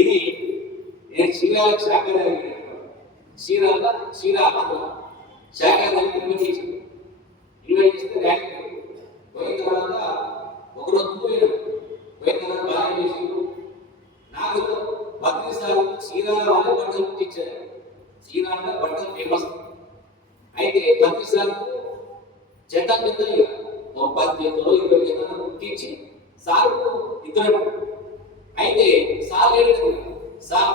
ఇది నేను శ్రీరామ శాఖాదారి శ్రీరామ శాఖాదారి ఇన్వైట్ చేశాను. ఇన్వైట్ చేస్తే ర్యాంక్ పోయిన తర్వాత ఒకరోజు పోయిన తర్వాత బాగా చేసిండు. నాకు భక్తిసారి శ్రీరామ వాళ్ళ బట్టలు కుట్టించారు. శ్రీరామ బట్టలు ఫేమస్. అయితే భక్తిసారి చెత్త పెద్దలు 30 జతలు 20 జతలు కుట్టించి సార్ ఇద్దరు. అయితే సార్ లేదు, సార్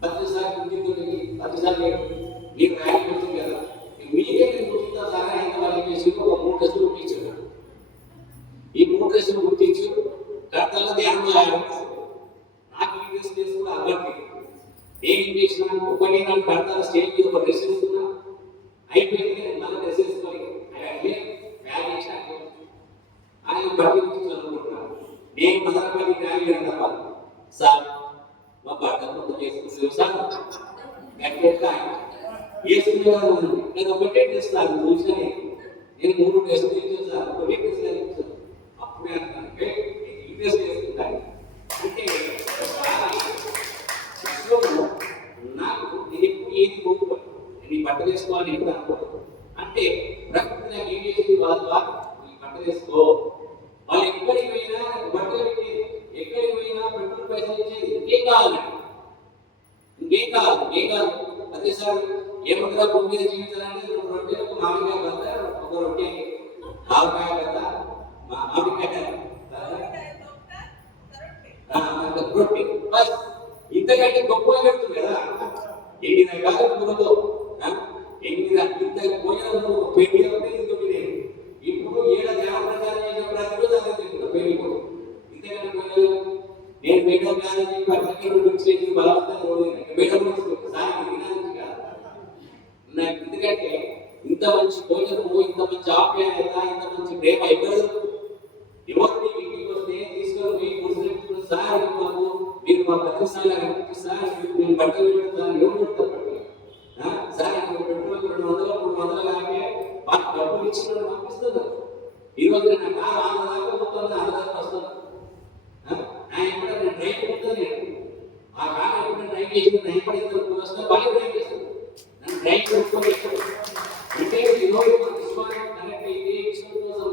ప్రతిసారి కుట్టింది ప్రతిసారి మీకు ర్యాంక్ వచ్చింది కదా, మీకే నేను కుట్టిందా సార్ అయితే వాళ్ళు చేసి ఒక 3 డ్రెస్సులు కుట్టించారు. ఈ 3 డ్రెస్సులు కుట్టించి కర్తల్లో ధ్యానం నాకు ఈ డ్రెస్ చేసుకుని అలవాటు. ఏం చేసినా ఒకటి నాకు కర్తల స్టేజ్ మీద ఒక డ్రెస్ వేసుకున్నా అయిపోయింది. నేను మళ్ళీ డ్రెస్ వేసుకొని ఆయన పట్టించుకుని అనుకుంటున్నాను. నేను మదనపల్లి ర్యాలీ అన్నవాళ్ళు సార్ మా బట్టలు చేసుకుంటున్నాను సార్ వేసుకునేవారు. నేను ఒకటే డ్రెస్ నాకు చూసినా నేను 3 డ్రెస్సులు తెచ్చాను సార్, ఒకటే డ్రెస్ తెచ్చాను. అప్పుడే అంటే ఈ డ్రెస్ వేసుకుంటాను అంటే నాకు నేను ఎప్పుడు ఏది కోరుకోను. నేను ఈ బట్ట వేసుకోవాలని ఎప్పుడు అనుకోను. అంటే ప్రకృతి నాకు ఏం చేసింది, వాళ్ళు ఈ బట్ట వేసుకో, వాళ్ళు ఎక్కడికి పోయినా బట్టలు పెట్టేది, ఎక్కడికి పోయినా పెట్రోల్ పైసలు ఇచ్చేది. ఇంకేం కావాలి, ఇంకేం కాదు. అదేసారి ఏమంటారా భూమి మీద జీవించాలంటే 2 రొట్టెలు, ఒక మామిడికాయ బద్ద, ఒక రొట్టె ఆవకాయ బద్ద, మామిడికాయ రొట్టె బస్. ఇంతకంటే గొప్పగా పెడుతుంది కదా. ఎండిన కాదు కూరతో ఎండిన ఇంత భోజనం పెళ్లి అవుతుంది. ఇప్పుడు 7 ధ్యాన ప్రచారం చేసిన ప్రతిరోజు అదే చెప్తున్నా పెళ్లి కూడా. ఇంతకంటే నేను మేడం గారిని పక్కన గురించి బలవంతంగా మేడం గురించి సార్ వినాలి కాదు నాకు. ఎందుకంటే ఇంత మంచి భోజనము, ఇంత మంచి ఆప్యాయత, ఇంత మంచి ప్రేమ ఎవరు ఇంటికి వస్తే తీసుకొని పోయి సార్ మాకు మీరు మా ప్రతిసారి అనిపించి సార్ మేము బట్టలు పెడతాను ఎవరు పెడతారు సార్ పెట్రోల్ 200 300 కాకే మాకు డబ్బులు ఇచ్చిన పంపిస్తున్నారు. ఈ రోజు నా కారు ఆంధ్రదాకా మొత్తం ఆంధ్రదాకా వస్తున్నాను. ఎప్పుడైనా నేను డ్రైవ్ ఉంటాను. ఆ కారు ఎప్పుడైనా డ్రైవ్ చేసిన ఎప్పుడైతే వస్తే బాగా డ్రైవ్ చేస్తాను. నన్ను డ్రైవ్ చేసుకొని అంటే ఈరోజు మన విశ్వాసం కరెక్ట్ అయితే విశ్వం కోసం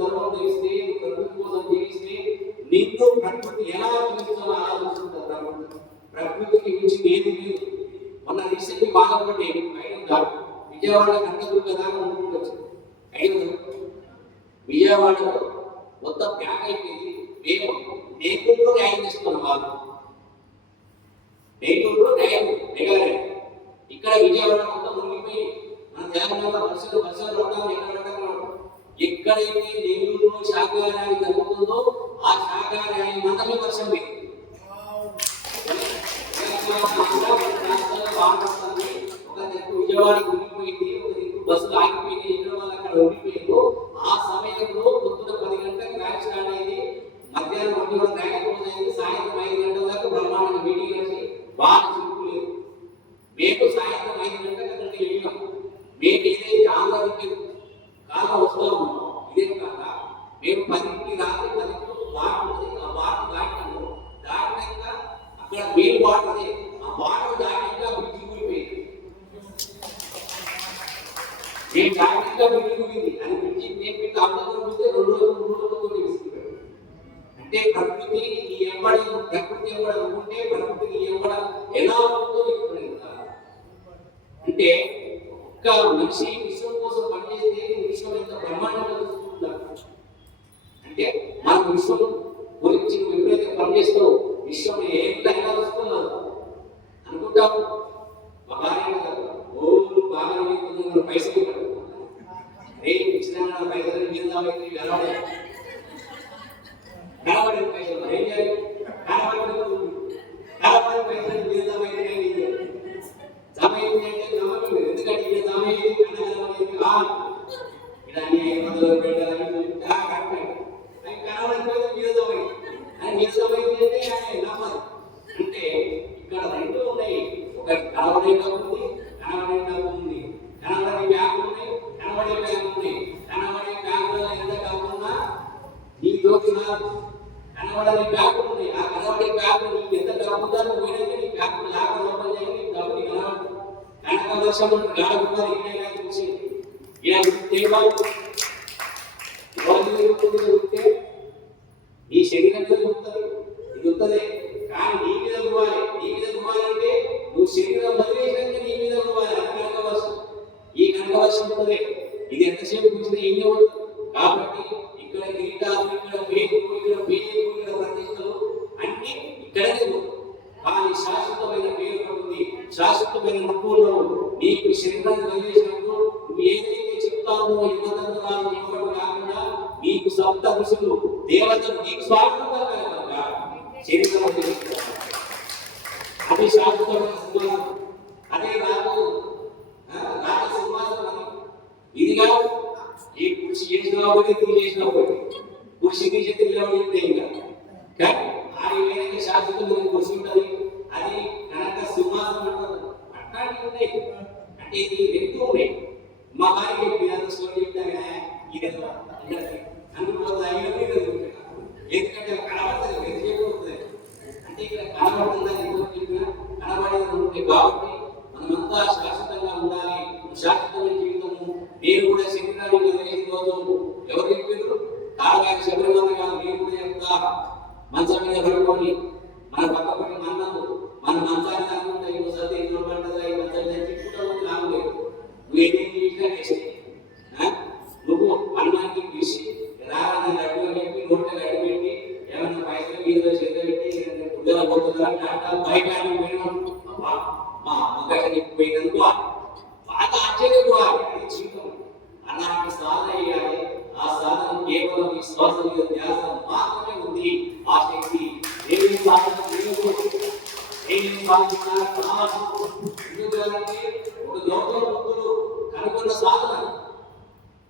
ధర్మం తెలిస్తే ప్రకృతి కోసం జీవిస్తే నిన్ను ప్రకృతి ఎలా జీవించాలో ఆలోచిస్తుంటారు. ప్రకృతికి మించి ఏది లేదు. మొన్న రీసెంట్లీ బాధపడి విజయవాడ కనకదుర్గ దాకా అనుకుంటూ విజయవాడలో మొత్తం ప్యాక్ అయిపోయింది. మేము నేతృత్వంలో న్యాయం తీసుకున్నాం. వాళ్ళు నేతృత్వంలో న్యాయం దిగాలి. ఇక్కడ విజయవాడ మొత్తం మునిగిపోయి మన తెలంగాణ వర్షాలు రావడం ఎక్కడైతే నెల్లూరులో శాఖారాయి జరుగుతుందో ఆ శాఖారాయి మందమే వర్షం లేదు. ఒక దిక్కు విజయవాడ ఉండిపోయింది, ఒక దిక్కు బస్సులు ఆగిపోయింది. ఎక్కడ వాళ్ళు అక్కడ ఉండిపోయిందో ఆ సమయంలో పొద్దున 10 గంటలకు ర్యాలీ స్టార్ట్ అయింది. మధ్యాహ్నం 1 గంటలకు ర్యాలీ క్లోజ్ అయింది. సాయంత్రం 5 గంటల దాకా బ్రహ్మాండంగా మీటింగ్ వచ్చి బాగా చిక్కులేదు. మేము సాయంత్రం 5 గంటలకు అక్కడికి వెళ్ళినాం. మేము ఏదైతే ఆంధ్రకి కాలం వస్తాము ఇదే కాక మేము 10కి రాత్రి 10కి వాటర్ ఆ వాటర్ దాటాము. దాటినాక అక్కడ మెయిన్ వాటర్ అదే ఆ వాటర్ దాటినాక బ్రిడ్జి కూలిపోయింది. నేను దాటినాక బ్రిడ్జి కూలింది. అది బ్రిడ్జి నేను మీకు అందరూ చూస్తే 2 రోజులు 3 రోజులతో తీసుకుంటారు. అంటే ప్రకృతి ఎవడ ఉంటే ప్రకృతికి ఎవడ ఎలా ఉంటుందో ఇప్పుడు అంటే ఒక్క మనిషి విశ్వం కోసం పనిచేస్తే విశ్వం ఎంత బ్రహ్మాండంగా చూసుకుంటున్నారు. అంటే మన విశ్వం గురించి ఎప్పుడైతే పనిచేస్తావు విశ్వం ఏంటైనా వస్తున్నారు అనుకుంటాము. మా భార్య బాగా పైసలు ఇచ్చిన పైసలు మీద కనబడే పైసలు ఏం చేయాలి, కనబడే పైసలు మీద సమయం అంటే ఎందుకంటే ఇక్కడ సమయం ఇక్కడ 500 పెట్టాలని కనబడే మీద సమయం అని మీద సమయం అంటే బ్యాంకులు ఉన్నాయి. ఆ కనబడే బ్యాంకులు నీకు ఎంత డబ్బు ఉందో పోయినట్టే నీ బ్యాంకు లాగా లోపల చేయాలి, నీకు డబ్బు నీకు కనబడదు. కనక వర్షం గాడుకున్నారు ఇలా చూసి ఇలా దేవాలు నీ శరీరం మీద ఉంటుంది, ఇది ఉంటుంది. కానీ నీ మీద పోవాలి. నీ మీద పోవాలంటే నువ్వు శరీరం వదిలేసినాక నీ మీద పోవాలి. అది కనక వర్షం. ఈ కనక వర్షం ఉంటుంది. ఇది ఎంతసేపు కూర్చున్నా ఏం ఉండదు. కాబట్టి ఇక్కడ కిరీటాలు, ఇక్కడ పేగులు, ఇక్కడ పేగులు, ఇక్కడ ప్రతిష్టలు అన్ని ఇక్కడనే ఉంది. కానీ శాశ్వతమైన పేరు ఉంది, శాశ్వతమైన నమ్ములు. నీకు శరీరాన్ని వదిలేసినప్పుడు నువ్వు ఏదైతే చెప్తావో యువతను కాకుండా నీకు సప్త ఋషులు దేవతలు నీకు స్వాగతంగా కనుక శరీరం అది శాశ్వతమైన సింహాసనం. అదే రాజు రాజ సింహాసనం. ఇది కాదు ఈ కృషి చేసిన ఒకటి చేసిన ఒకటి కృషి తీసి తెలియదు ఇంకా. కానీ అది వేరే శాశ్వతమైన కృషి ఉంటుంది. అది కనుక సింహాసనం అంటారు. అట్లాంటివి ఉన్నాయి. అంటే ఇది ఎక్కువ ఉన్నాయి. మా భార్య చెప్తాగా ఇది అందుకోసం ఎందుకంటే కనబడుతుంది ఎంతసేపు అంటే ఇక్కడ కనబడుతుందా కనబడేది ఉంటుంది. కాబట్టి మనమంతా శాశ్వతంగా ఉండాలి. శాశ్వతమైన జీవితము. నేను కూడా శరీరాన్ని వదిలేసిన రోజు ఎవరు చెప్పారు? తాళగారి శబరిమల కాదు. నేను కూడా చెప్తా. మంచం మీద పడుకొని మన పక్క పట్టి మన్నము మన మంచాన్ని అనుకుంటా ఇంకోసారి ఇంట్లో పడుతుందా ఈ మంచం చెప్పుకుంటా లాభం లేదు. నువ్వు ఏదైనా చేసినా చేసి నువ్వు అన్నానికి పిలిచి రాని లడ్డు పెట్టి నోట లడ్డు పెట్టి ఏమన్నా పైసలు మీద చేత పెట్టి ఉద్యోగ పోతుందా బయట మా అమ్మగారి పోయినందుకు బాగా ఆశ్చర్యపోవాలి. జీవితం అన్నానికి సాధన చేయాలి. ఆ సాధన కేవలం ఈ శ్వాస మీద ధ్యాస మాత్రమే ఉంది. ఆ శక్తి ఏమి సాధన ఒక గౌతమ బుద్ధుడు కనుగొన్న సాధన,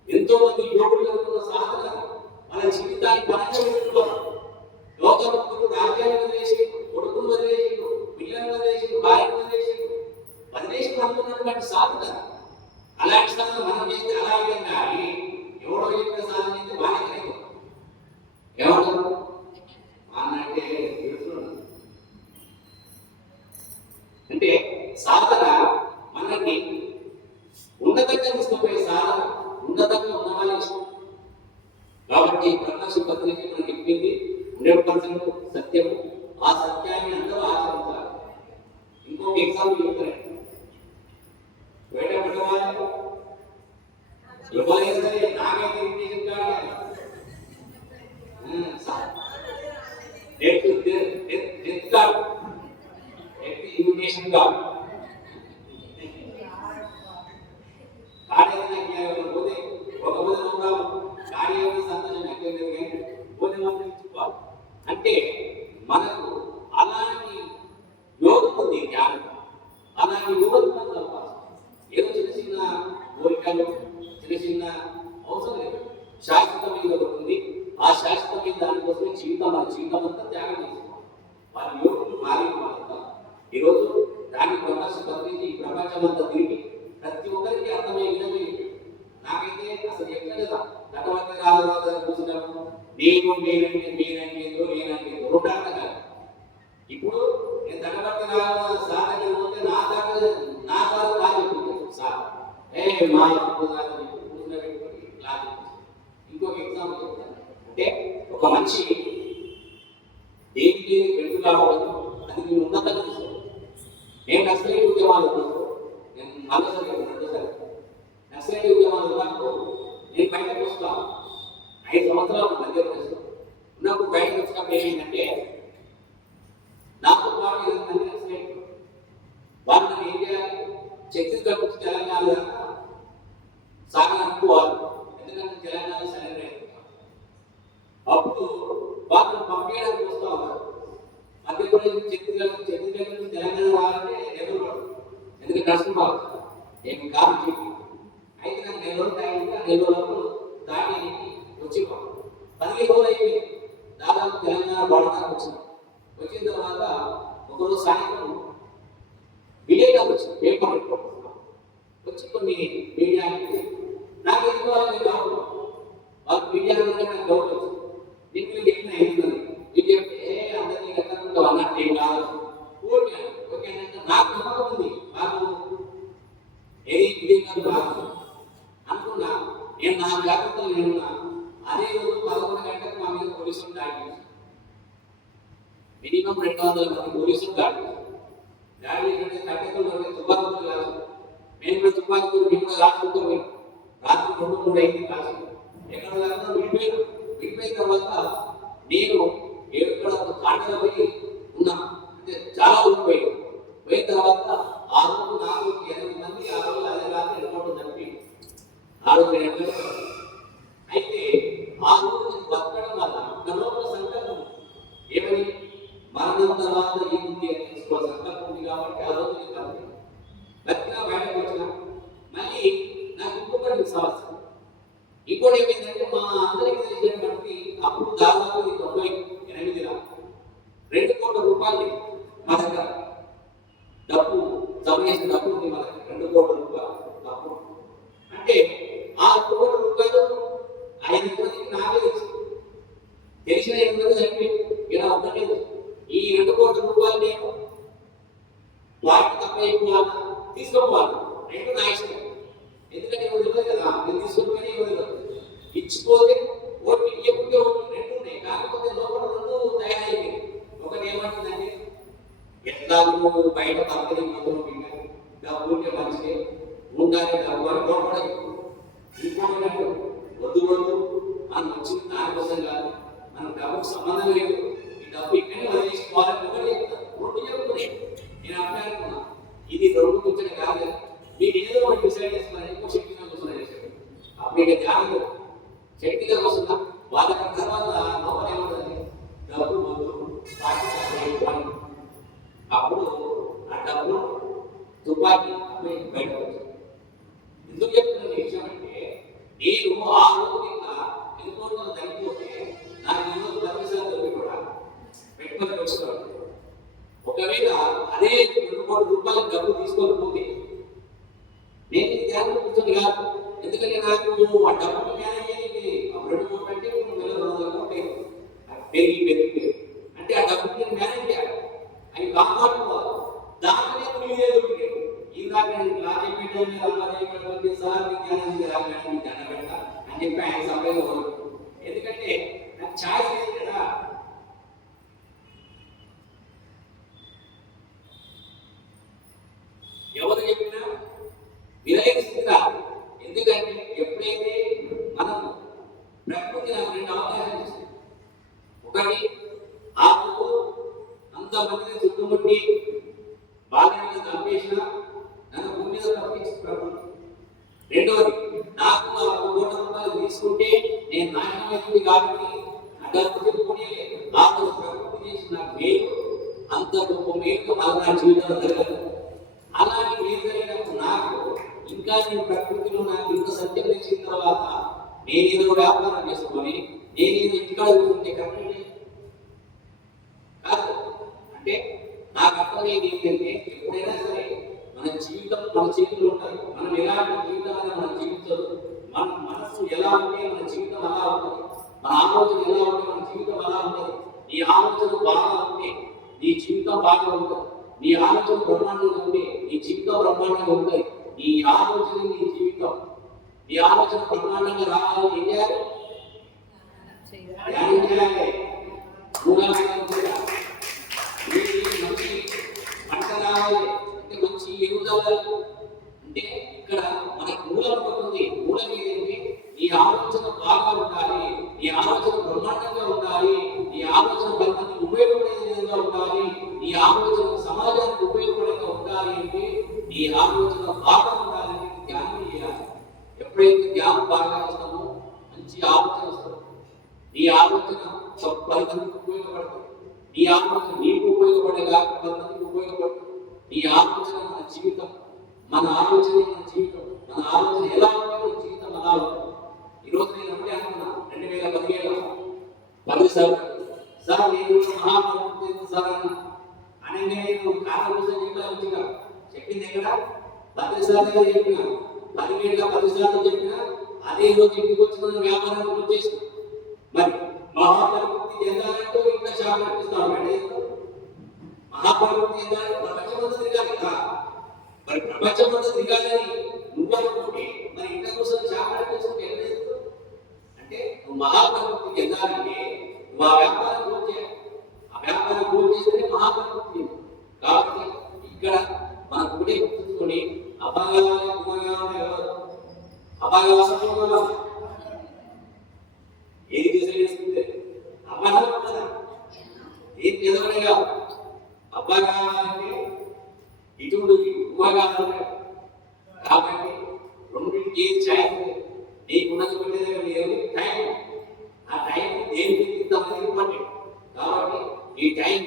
ఎంతో మంది యోగులు కనుగొన్న సాధన మన జీవితాన్ని పరంగా పెట్టుకోవాలి. గౌతమ బుద్ధుడు రాజ్యాన్ని వదిలేసి, కొడుకును వదిలేసి, పిల్లలను వదిలేసి, భార్యను వదిలేసి అనుకున్నటువంటి సాధన. అలాంటి సాధన మనం చేస్తే అలా విధంగా ఎవడో చెప్పిన సాధన చేస్తే బాగా ఎవరు అన్నంటే అంటే సాధన మనకి ఉన్నతంగా తీసుకుపోయే సాధన, ఉన్నతంగా ఉన్న వాళ్ళ ఇష్టం. కాబట్టి ప్రకాశ పత్రిక మనకి చెప్పింది 100% సత్యము. ఆ సత్యాన్ని అందరూ ఆచరించాలి. ఇంకొక ఎగ్జాంపుల్ చెప్తారండి. బయట పెట్టవాలి ఎవరైనా సరే నాకైతే ఇన్విటేషన్ కాదు ఇన్విటేషన్ కాదు. పోతే ఒక కార్యం సంతోషం ఎక్కలేదు కానీ పోతే మాత్రం ఇచ్చుకోవాలి. అంటే మనకు అలాంటి యోగం ఉంది, జ్ఞానం. అలాంటి యోగం తప్ప ఏదో చిన్న చిన్న కోరికలు, చిన్న చిన్న అవసరం లేదు. శాశ్వతమైన ఒకటి ఉంది. ఆ శాశ్వతమైన దానికోసం జీవితం మన జీవితం అంతా త్యాగం చేసుకోవాలి. వాళ్ళ యోగులు మారి వాళ్ళంతా ఈరోజు దాన్ని ప్రకాశం పత్రించి ఈ ప్రపంచం అంతా తిరిగి ప్రతి ఒక్కరికి అర్థమయ్యే విధంగా నాకైతే అసలు ఎక్కలేదా గతవంతి రాజు కూర్చున్నాము నేను నేనంటే రెండు అర్థం కాదు. ఇప్పుడు నేను తడబట్టి రాజు సార్ దగ్గర పోతే నా సార్ బాగా చెప్పుకుంటాను. సార్ మా ఇంకొక ఎగ్జాంపుల్ చెప్తాను. అంటే ఒక మనిషి దేనికి వెళ్తూ కావడం అది నేను ఉన్నతంగా తీసుకోవాలి. నేను నక్సలైట్ ఉద్యమాలు నేను రెండోసారి నక్సలైట్ ఉద్యమాలు ఉన్నప్పుడు నేను బయటకు వస్తాను. 5 సంవత్సరాలు మధ్యప్రదేశ్లో ఉన్నప్పుడు బయటకు వచ్చినప్పుడు ఏమైందంటే నాతో పాటు 20 మంది నక్సలైట్ వాళ్ళు ఏం చేయాలి, ఛత్తీస్గఢ్ నుంచి తెలంగాణ దాకా సాగనుకోవాలి. ఎందుకంటే తెలంగాణ సెలబ్రేట్ అప్పుడు వాళ్ళు పంపించడానికి వస్తూ ఉన్నారు. మధ్యప్రదేశ్ ఛత్తీస్గఢ్ నుంచి తెలంగాణ రావాలంటే ఎదురు పడదు. ఎందుకంటే కష్టం బాగు ఏమి కాదు చెప్పి అయితే నాకు 2 రోజులు టైం ఉంటే 2 రోజులు దాటి వచ్చి 15 రోజులు అయిపోయింది. దాదాపు తెలంగాణ బాడడానికి వచ్చింది. వచ్చిన తర్వాత ఒకరోజు సాయంత్రం విలేకరులు వచ్చింది, పేపర్ పెట్టుకోవడం వచ్చి కొన్ని మీడియా నాకు ఎందుకు వాళ్ళని గౌరవం వాళ్ళు మీడియా నాకు గౌరవం వచ్చింది. నేను చెప్పిన ఏంటంటే మీరు చెప్తే అన్నట్టు ఏం కాదు. ఓకే ఓకే అంటే నాకు నమ్మకం ఉంది, నాకు ఏది ఇదే కాదు కాదు అనుకున్నా. నేను నా జాగ్రత్తలు నేనున్నా. అదే రోజు 11 గంటలకు మా మీద పోలీసులు దాడి చేశారు. మినిమం 200 మంది పోలీసులు దాడి ఏంటంటే కట్టెలు తుపాకులు కాదు. మేము కూడా తుపాకులు మేము కూడా రాసుకుంటాం. రాత్రి 2-3 అయింది కాదు. ఎక్కడ విడిపోయిన తర్వాత నేను ఎక్కడ కాటలో పోయి ఉన్నా. అంటే చాలా పోయిన తర్వాత ఆ రోజు నాకు 8 మంది ఆ రోజు అదే రాత్రి వెళ్ళిపోవడం జరిగింది. ఆ రోజు అయితే ఆ రోజు నేను బతకడం వల్ల నాలో సంకల్పం ఏమని మరణం తర్వాత ఏముంది అని తెలుసుకోవాలి సంకల్పం ఉంది. కాబట్టి ఆ రోజు నేను బతికినా బయటకు వచ్చినా. మళ్ళీ నాకు ఇంకొకటి సమస్య ఇంకోటి ఏమైందంటే మా అందరికీ తెలిసినటువంటి అప్పుడు దాదాపు 98ల 2 కోట్ల రూపాయలు మా దగ్గర డబ్బు జమ చేసిన డబ్బు ఉంది మా దగ్గర. 2 కోట్ల రూపాయలు డబ్బు అంటే ఆ 2 కోట్ల రూపాయలు 5 మందికి నాకే తెలిసిన 8 మంది చనిపోయి ఇలా ఉండలేదు. ఈ 2 కోట్ల రూపాయలు నేను వాటికి తప్ప ఎక్కువ తీసుకోవాలి. 2 నా ఇష్టం. ఎందుకంటే ఎవరు తెలియదు కదా, నేను తీసుకుంటేనే ఎవరు ఇచ్చిపోతే ఓటు ఇవ్వకుంటే ఓటు 2 ఉన్నాయి. కాకపోతే లోపల 2 తయారైంది. ఒకటి ఏమంటుందంటే ఎట్లా నువ్వు బయట పక్కన మొదలు డబ్బుంటే మంచిదే ఉండాలి డబ్బు అని లోపల ఇంకోటి వద్దు మనం వచ్చింది దానికోసం కాదు, మన డబ్బుకు సంబంధం లేదు, ఈ డబ్బు ఇక్కడే వదిలేసుకోవాలని ఒకటి చెప్తాను. 2 చెప్తున్నాయి. నేను అప్పుడే అనుకున్నా ఇది 2 కూర్చొని కాదు, మీరు ఏదో ఒకటి డిసైడ్ చేసుకున్నాను. ఎక్కువ శక్తి మీద కూర్చొని చేశారు. అప్పుడు ఇక ధ్యానం శక్తి మీద వస్తుందా వాళ్ళకి. తర్వాత లోపల ఏముంటుంది డబ్బు వద్దు అప్పుడు ఆ డబ్బు తుపాకీ బయట వచ్చింది. ఎందుకు చెప్తున్న విషయం అంటే నేను ఆ రోజు కింద ఎందుకోసం తగ్గిపోతే నాకు ఈరోజు 10 డబ్బు కూడా పెట్టుబడి వస్తున్నాడు. ఒకవేళ అదే 2 కోట్ల రూపాయల డబ్బు తీసుకొని పోతే నేను ఇది ధ్యానం కూర్చొని కాదు. ఎందుకంటే నాకు ఆ డబ్బు మేనేజ్ చేయడానికి 2 కోట్లు అంటే 200 కోట్లు పెరిగి అంటే ఆ డబ్బు నేను మేనేజ్ చేయాలి. అవి కాపాడుకోవాలి. దాంట్లోనే పులిగే దొరికింది. ఇందాక నేను రాజపేట సార్ ధ్యానం పెట్ట అని చెప్పి ఆయన సమయంలో ఎందుకంటే నాకు ఛాయిస్ లేదు కదా. ఎవరు చెప్పినా వినలేని స్థితి రాదు. ఎందుకంటే ఎప్పుడైతే మనం ప్రకృతి నాకు 2 అవకాశాలు ఇస్తుంది. ఒకటి ఆ రోజు అంతమందిని చుట్టుముట్టి బాధ్యతలు చంపేసిన నన్ను భూమి మీద పంపించుకున్నాడు. రెండవది నాకు ఆ 1 కోట్ల రూపాయలు తీసుకుంటే నేను నాశనమైంది కాబట్టి అడ్డలేదు. ఆ రోజు ప్రకృతి చేసిన మేలు అంత గొప్ప మేలు నా జీవితంలో జరగదు. అలాంటి మేలు జరిగినప్పుడు నాకు ఇంకా నేను ప్రకృతిలో నాకు ఇంత సత్యం తెచ్చిన తర్వాత నేనేదో వ్యాపారం చేసుకొని నేనేదో ఇక్కడ కూర్చుంటే కరెక్ట్ కాదు. అంటే నాకు అర్థమయ్యేది ఏంటంటే ఎప్పుడైనా సరే మన జీవితం మన చేతుల్లో ఉంటుంది. మనం ఎలాంటి జీవితం అనేది మనం జీవించదు. మన మనసు ఎలా ఉంటే మన జీవితం అలా ఉంటుంది. మన ఆలోచన ఎలా ఉంటే మన జీవితం అలా ఉంటుంది. నీ ఆలోచన బాగా ఉంటే నీ జీవితం బాగా ఉంటుంది. నీ ఆలోచన బ్రహ్మాండంగా ఉంటే నీ జీవితం బ్రహ్మాండంగా ఉంటుంది. నీ ఆలోచన నీ జీవితం నీ ఆలోచన బ్రహ్మాండంగా రావాలని ఏం చేయాలి? ధ్యానం చేయాలి. మంచి పంట రావాలి అంటే మంచి ఎదుగుదల అంటే ఇక్కడ మనకి మూలం ఉంటుంది. మూలం ఏదంటే నీ ఆలోచన బాగా ఉండాలి, నీ ఆలోచన బ్రహ్మాండంగా ఉండాలి, నీ ఆలోచన మనకి ఉపయోగపడే విధంగా ఉండాలి, నీ ఆలోచన సమాజానికి ఉపయోగపడేలా ఉండాలి. అంటే నీ ఆలోచన బాగా ఉండాలని ధ్యానం చేయాలి. ఎప్పుడైతే ధ్యానం బాగా చేస్తామో మంచి ఆలోచన వస్తుంది. నీ ఆలోచన 10 మందికి ఉపయోగపడుతుంది. నీ ఆలోచన నీకు ఉపయోగపడేలా 10 మందికి ఉపయోగపడుతుంది. నీ ఆలోచన మన జీవితం, మన ఆలోచన మన జీవితం, మన ఆలోచన ఎలా ఉంటే మన జీవితం అలా ఉంటుంది. ఈరోజు నేను అప్పుడే అనుకున్నా 2017 10 సార్ నేను మహాభారతం సార్ అని నేను కాలం కోసం చెప్పాలి. చెప్పింది ఎక్కడ 10 సార్లు చెప్పిన 10 సార్లు చెప్పిన అదే రోజు ఇంటికి వచ్చిన వ్యాపారం వచ్చేసిన మరి మహాపరిపూర్తి చెందాలంటే ఇంకా షాప్ నడిపిస్తాను. మహాపరివర్తన చెందాలి, ప్రపంచమంతా తిరగాలి కదా. మరి ప్రపంచమంతా తిరగాలని నువ్వు అనుకుంటే మరి ఇంట్లో కోసం చేపలు చేసుకుంటే ఏం లేదు అంటే నువ్వు మహాపరివర్తన చెందాలంటే నువ్వు ఆ వ్యాపారం పూర్తి చేయాలి. ఆ వ్యాపారం పూర్తి చేస్తేనే మహాపరివర్తన. కాబట్టి ఇక్కడ మన గుడి గుర్తుంచుకొని అభాగాలే గుణగాలే ఎవరు అభాగాలు ఏది చేసే చేసుకుంటే అభాగాలు కదా ఏం చదవలేగా అభాగాలంటే ఇటువంటి ఉపగాలు. కాబట్టి రెండింటికి ఏం ఛాయిస్ నీకున్నది పెట్టేదే లేదు టైం. ఆ టైం దేనికి ఇంతమంది ఇంపార్టెంట్. కాబట్టి ఈ టైం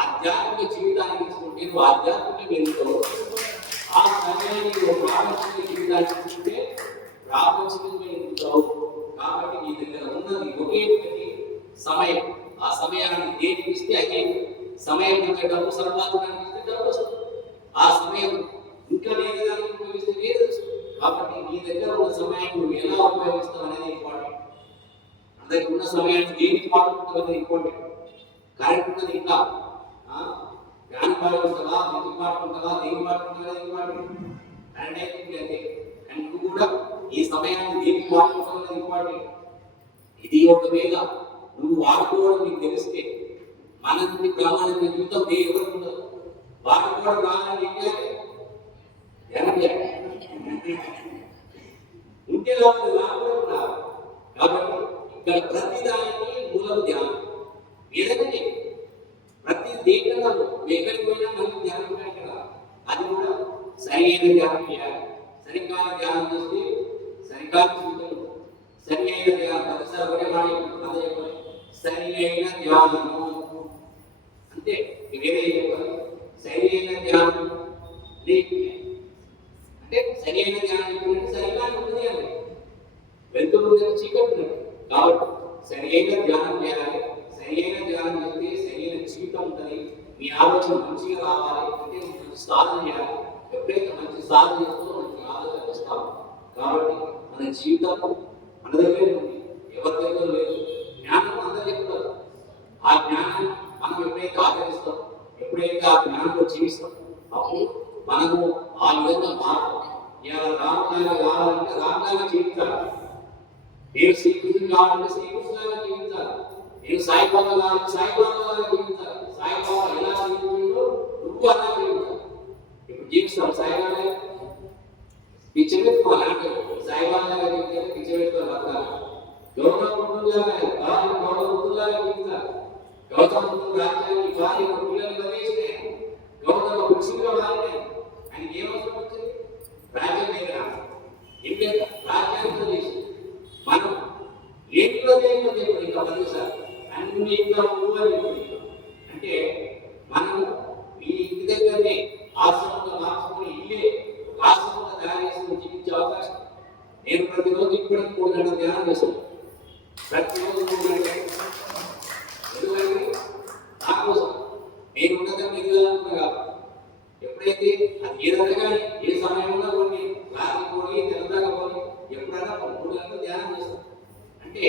ఆధ్యాత్మిక జీవితానికి తీసుకుంటే నువ్వు ఆధ్యాత్మిక వెళ్తావు. ఆ సమయాన్ని నువ్వు ప్రాపంచిక జీవితానికి తీసుకుంటే ప్రాపంచికంగా ఎదుగుతావు. కాబట్టి నీ దగ్గర ఉన్నది ఒకే ఒకటి సమయం. ఆ సమయాన్ని దేనికి ఇస్తే అదే సమయం ఇంకా డబ్బు సంపాదించడానికి ఇస్తే డబ్బు వస్తుంది. ఆ సమయం ఇంకా వేరే దానికి ఉపయోగిస్తే వేరే వస్తుంది. కాబట్టి నీ దగ్గర ఉన్న సమయాన్ని నువ్వు ఎలా ఉపయోగిస్తావు అనేది ఇంపార్టెంట్. అందరికి ఉన్న సమయాన్ని దేనికి వాడుకుంటావు అనేది ఇంపార్టెంట్. కరెంట్ ఉన్నది ఇంకా ఫ్యాన్ పాడుకుంటావా, మ్యూజిక్ పాడుకుంటావా, దేని పాడుకుంటావా ఇంపార్టెంట్. కరెంట్ అయిపోయింది అంటే కానీ నువ్వు కూడా ఈ సమయాన్ని దేనికి వాడుకుంటావు అనేది ఇంపార్టెంట్. ఇది ఒకవేళ నువ్వు వాడుకోవడం నీకు తెలిస్తే మన నుండి గ్రామాల జీవితం ఎవరు ఉండదు. వాడుకోవడం రావాలని ఉంటే లోపల వాడుకోవడం రాదు. కాబట్టి ఇక్కడ ప్రతి దానికి మూలం ధ్యానం. ఏదంటే ప్రతి దేశంలో ఎక్కడికి పోయినా మనకి ధ్యానం ఉంటాయి కదా. అది కూడా సరైన ధ్యానం చేయాలి. సరికాల ధ్యానం చేస్తే సరికాల సూచనలు సరి అయిన ధ్యానం ప్రతిసారి ఒకటే మాట చెప్పాలి. సరి అయిన ధ్యానము అంటే వేరే చెప్పాలి. సరి అయిన ధ్యానం అంటే సరి అయిన ధ్యానం చెప్పినట్టు సరిగా ఉంటుంది అని వెళ్తున్న చీకటి. కాబట్టి సరి అయిన ధ్యానం చేయాలి. సరి అయిన ధ్యానం చేస్తే సరైన జీవితం ఉంటుంది. మీ ఆలోచన మంచిగా రావాలి అంటే మంచి సాధన చేయాలి. ఎప్పుడైతే మంచి సాధన చేస్తుందో మంచి ఆలోచన వస్తాము. కాబట్టి మన జీవితం మన దగ్గర ఉంది, ఎవరి దగ్గర లేదు. జ్ఞానం అందరూ చెప్తారు. ఆ జ్ఞానం మనం ఎప్పుడైతే ఆచరిస్తాం, ఎప్పుడైతే ఆ జ్ఞానంలో జీవిస్తాం, అప్పుడు మనము ఆ విధంగా మారుతాం. ఇలా రామలాగా కావాలంటే రామలాగా జీవించాలి. నేను శ్రీకృష్ణుడు కావాలంటే శ్రీకృష్ణులాగా జీవించాలి. నేను సాయిబాబా కావాలంటే సాయిబాబాలాగా జీవించాలి. సాయిబాబా ఎలా జీవించాలో నువ్వు అలా జీవించాలి. ఇప్పుడు జీవిస్తాం సాయిబాబా పిచ్చి పెట్టుకోవాలి అంటే సాయిబాబాలాగా జీవించాలి. పిచ్చి పెట్టుకోవాలి బతకాలి. గౌతమ బుద్ధులాగా జీవించాలి. గౌతమ బుద్ధుడు రాజ్యాన్ని భార్య పిల్లలు వదిలేస్తే గౌతమ వృక్షులుగా మారినాయి. ఆయనకి ఏమవసరం వచ్చింది? రాజ్యం దగ్గర ఇంకే రాజ్యాంగం చేసి మనం ఏంటిలో దేవుడు దేవుడు ఇంకా పదిసారి అన్ని ఇంకా అంటే మనం ఈ ఇంటి దగ్గరనే ఆశ్రమంగా మార్చుకుని ఇల్లే ఆశ్రమంగా తయారు చేసుకుని జీవించే అవకాశం. నేను ప్రతిరోజు ఇప్పటికి 3 గంటలు ధ్యానం చేస్తాను. ప్రతిరోజు 3 గంటలు. ఎందుకంటే నా కోసం నేను ఉన్నదా ఎదగాలనుకున్నా కాబట్టి ఎప్పుడైతే అది ఏదైనా కానీ ఏ సమయంలో కొన్ని రాత్రి పోయి తెల్లదాకా పోయి ఎప్పుడైనా 3 గంటలు ధ్యానం చేస్తాను. అంటే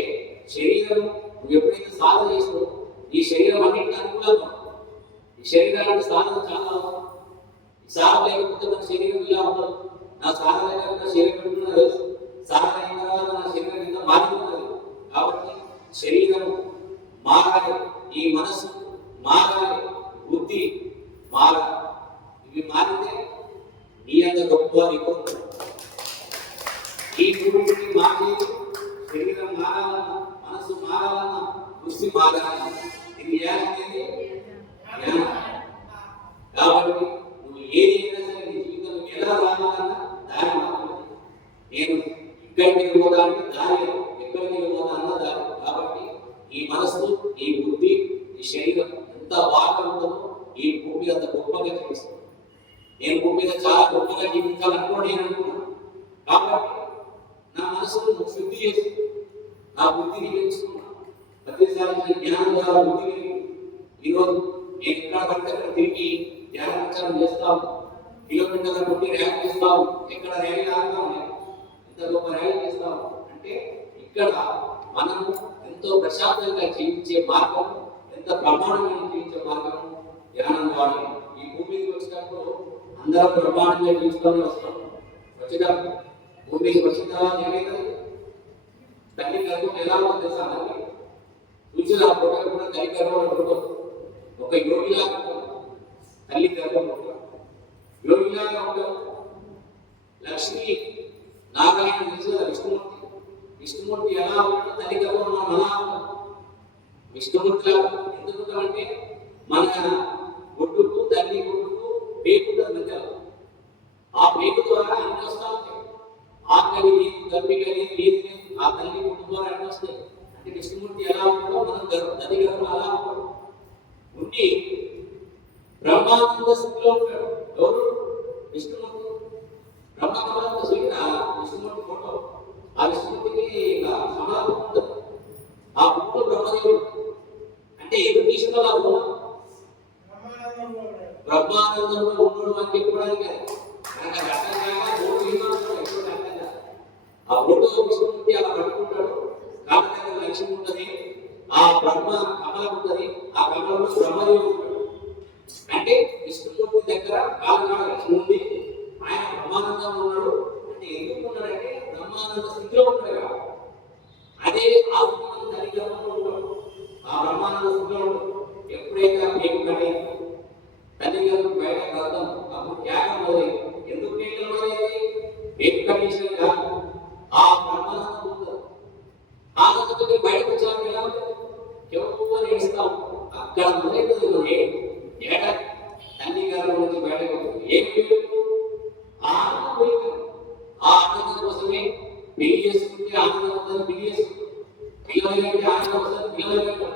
శరీరం నువ్వు ఎప్పుడైతే సాధన చేస్తావు ఈ శరీరం అన్నింటికి అనుకూలంగా ఈ శరీరానికి సాధన చాలా అవసరం. సాధన లేకపోతే మన శరీరం ఇలా ఉండదు. నా సాధన లేకపోతే శరీరం ఉంటుందో తెలుసు. సాధన అయిన తర్వాత నా శరీరం ఎంత మారుతుంది. కాబట్టి శరీరం మారాలి, ఈ మనసు మారాలి, బుద్ధి మారాలి. ఇవి మారితే నీ అంత గొప్ప ఈ గురించి మారేది. శరీరం మారాలన్నా, మనసు మారాలన్నా, బుద్ధి మారాలన్నా ఇది ఏది? కాబట్టి నువ్వు ఏది అయినా సరే నీ జీవితంలో ఎలా రావాలన్నా దారి మాత్రమే. నేను ఇక్కడికి పోతా అంటే దారి, ఎక్కడికి పోతా అన్న దారి. కాబట్టి ఈ మనస్సు, ఈ బుద్ధి, ఈ శరీరం ఎంత బాగా ఉంటుందో ఈ భూమి అంత గొప్పగా జీవిస్తుంది. నేను భూమి మీద చాలా గొప్పగా జీవించాలనుకోండి నేను అనుకున్నాను. కాబట్టి నా మనసును శుద్ధి చేసి నా బుద్ధిని పెంచుకున్నాను. ప్రతిసారి జ్ఞానం ద్వారా బుద్ధి ఈరోజు నేను ఎక్కడ పడితే అక్కడ తిరిగి ధ్యాన ప్రచారం చేస్తాము. కిలోమీటర్ల కొట్టి ర్యాలీ చేస్తాము. ఎక్కడ ర్యాలీ ఆగుతాము, ఎంత గొప్ప ర్యాలీ చేస్తాము అంటే ఇక్కడ మనము ఎంతో ప్రశాంతంగా జీవించే మార్గం, ఎంత ప్రమాణంగా జీవించే మార్గం ధ్యానం వాడిని ఈ భూమి మీదకి వచ్చినప్పుడు అందరం బ్రహ్మాండంగా తీసుకొని వస్తాం. వచ్చేటప్పుడు భూమి మీదకి వచ్చిన తర్వాత ఏమైతుంది? తల్లి గర్భం ఎలా ఉంటుంది తెలుసా? అందరికి చూసి ఆ ఫోటో కూడా తల్లి గర్భంలో ఉంటుంది. ఒక యోగిలాగా ఉంటుంది తల్లి గర్భం ఉంటుంది. యోగిలాగా ఉంటాం. లక్ష్మి నారాయణ తెలుసు కదా, విష్ణుమూర్తి. విష్ణుమూర్తి ఎలా ఉంటాడో తల్లి గర్భంలో అలా ఉంటాం. విష్ణుమూర్తి ఎందుకుంటామంటే మన ఒడ్డుకు తల్లి ఒడ్డుకు పేకు మధ్యలో ఆ పేకు ద్వారా అన్ని వస్తూ ఉంటాయి. ఆకలి నీరు గర్భికని నీరు ఆ తల్లి ఒడ్డు ద్వారా అన్ని వస్తాయి. అంటే విష్ణుమూర్తి ఎలా ఉంటాడో మనం తల్లి గర్భంలో అలా ఉంటాడు. ఉండి బ్రహ్మానంద స్థితిలో ఉంటాడు. ఎవరు? విష్ణుమూర్తి. బ్రహ్మానంద స్థితి విష్ణుమూర్తి ఫోటో. ఆ విష్ణుమూర్తికి సమాధి ఉంటుంది. ఆ ఫోటో బ్రహ్మదేవుడు. అంటే ఎందుకు తీసుకున్నా బ్రహ్మానందంలో ఉన్నాడు అని చెప్పడానికి ఆ ఫోటో విష్ణుమూర్తి అలా పట్టుకుంటాడు. కాళ్ళ దగ్గర లక్ష్మి ఉంటుంది, ఆ బ్రహ్మ కమలం ఉంటుంది, ఆ కమలంలో బ్రహ్మదేవుడు ఉంటాడు. అంటే విష్ణుమూర్తి దగ్గర కాళ్ళ లక్ష్మి ఉంది, ఆయన బ్రహ్మానందంలో ఉన్నాడు. అంటే ఎందుకు ఉన్నాడంటే బ్రహ్మానంద స్థితిలో ఉంటాడు కదా. అదే ఆ తల్లిదండ్రులు ఉంటాడు, ఆ బ్రహ్మానంద స్థితిలో ఉంటాడు. ఎప్పుడైతే మేము కానీ తల్లిదండ్రులు బయట కడతాం అప్పుడు త్యాగం మొదలైంది. ఎందుకు త్యాగం మొదలైంది? మేము కండిషన్ కాదు, ఆ బ్రహ్మానందం ఉంటుంది. ఆనందంతో బయటకు వచ్చాము ఎలా ఉంటుంది? ఎవరు నేస్తాం అక్కడ మొదలైతుంది. ఏడ తల్లి గారి నుంచి బయటకు ఏం ఆనందం పోయింది. ఆ ఆనందం కోసమే పెళ్లి చేసుకుంటే ఆనందం వస్తుంది, పెళ్లి చేసుకుంటాం. పిల్లలకి ఆనందం వస్తుంది, పిల్లలు కట్టాం.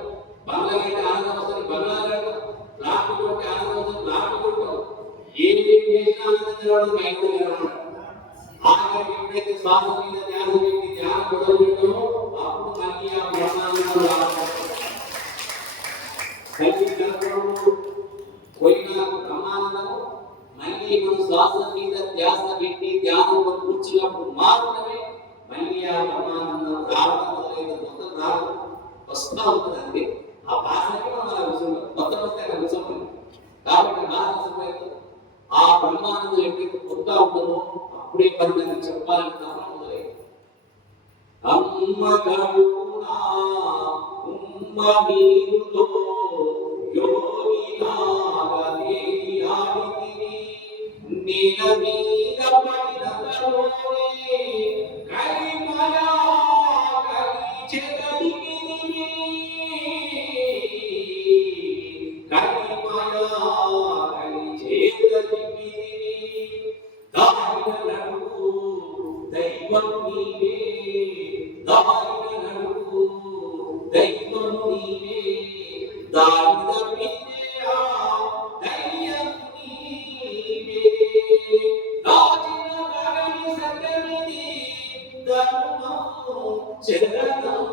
బంగ్లాకి ఆనందం వస్తుంది, బంగ్లా కట్టాం. లాట్లు కొట్టి ఆనందం వస్తుంది, లాట్లు కొట్టాం. ఏం చేసినా ఆనందం బయట ఆఖరికి ఎప్పుడైతే శ్వాస మీద ధ్యాస పెట్టి ధ్యానం మొదలు పెట్టామో అప్పుడు మళ్ళీ ఆ బ్రహ్మానందం పోయిన బ్రహ్మానందము మళ్ళీ మనం శ్వాస మీద ధ్యాస పెట్టి ధ్యానంలో కూర్చున్నప్పుడు మాత్రమే మళ్ళీ ఆ బ్రహ్మానందం రావడం మొదలైన మొత్తం రావడం వస్తూ ఉంటుందండి. ఆ భాషకి మనం అలా కూర్చుంటాం, మొత్తం వస్తే అక్కడ కూర్చోండి. కాబట్టి భాష ఆ బ్రహ్మానందం ఎప్పుడైతే కొత్త ఉంటుందో అప్పుడే పని చెప్పాలని మొదలైంది. అమ్మ కరుణా ఉమ్మ మీరుతో యోగిలాగా దేవి ఆడితివి నేల మీద పడినలోనే కలిమయా కలి చెదరిగిరివి కలిమయా కలి చెదరిగిరివి దారిన నడువు దైవం నీవే దారిన నడువు దైవం నీవే దారిన పిల్లయా దయ్యం నీవే రాజిన గగని సకమిది ధర్మం చరణం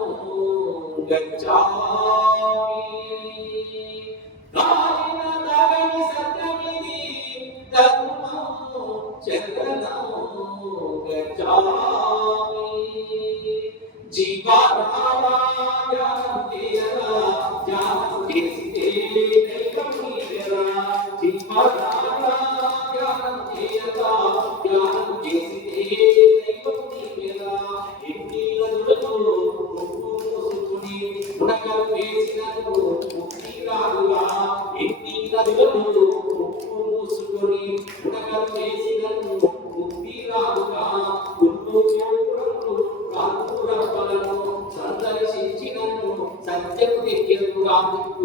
గచ్చామి రాజిన గగని సకమిది ధర్మం చరణం గచ్చామి జీవారామా జ్ఞానం చేయరా జ్ఞానం చేస్తే దైవం నీవేరా జీవారామా జ్ఞానం చేయరా జ్ఞానం చేస్తే దైవం నీవేరా ఎన్ని నదులలో మూసుకుని ఉడకలు వేసినను ముక్తి రాదురా ఎన్ని నదులలో మూసుకొని ఉడకలు వేసినను ముక్తి రాదురా సందర్శించినను సత్యము తెలియదురా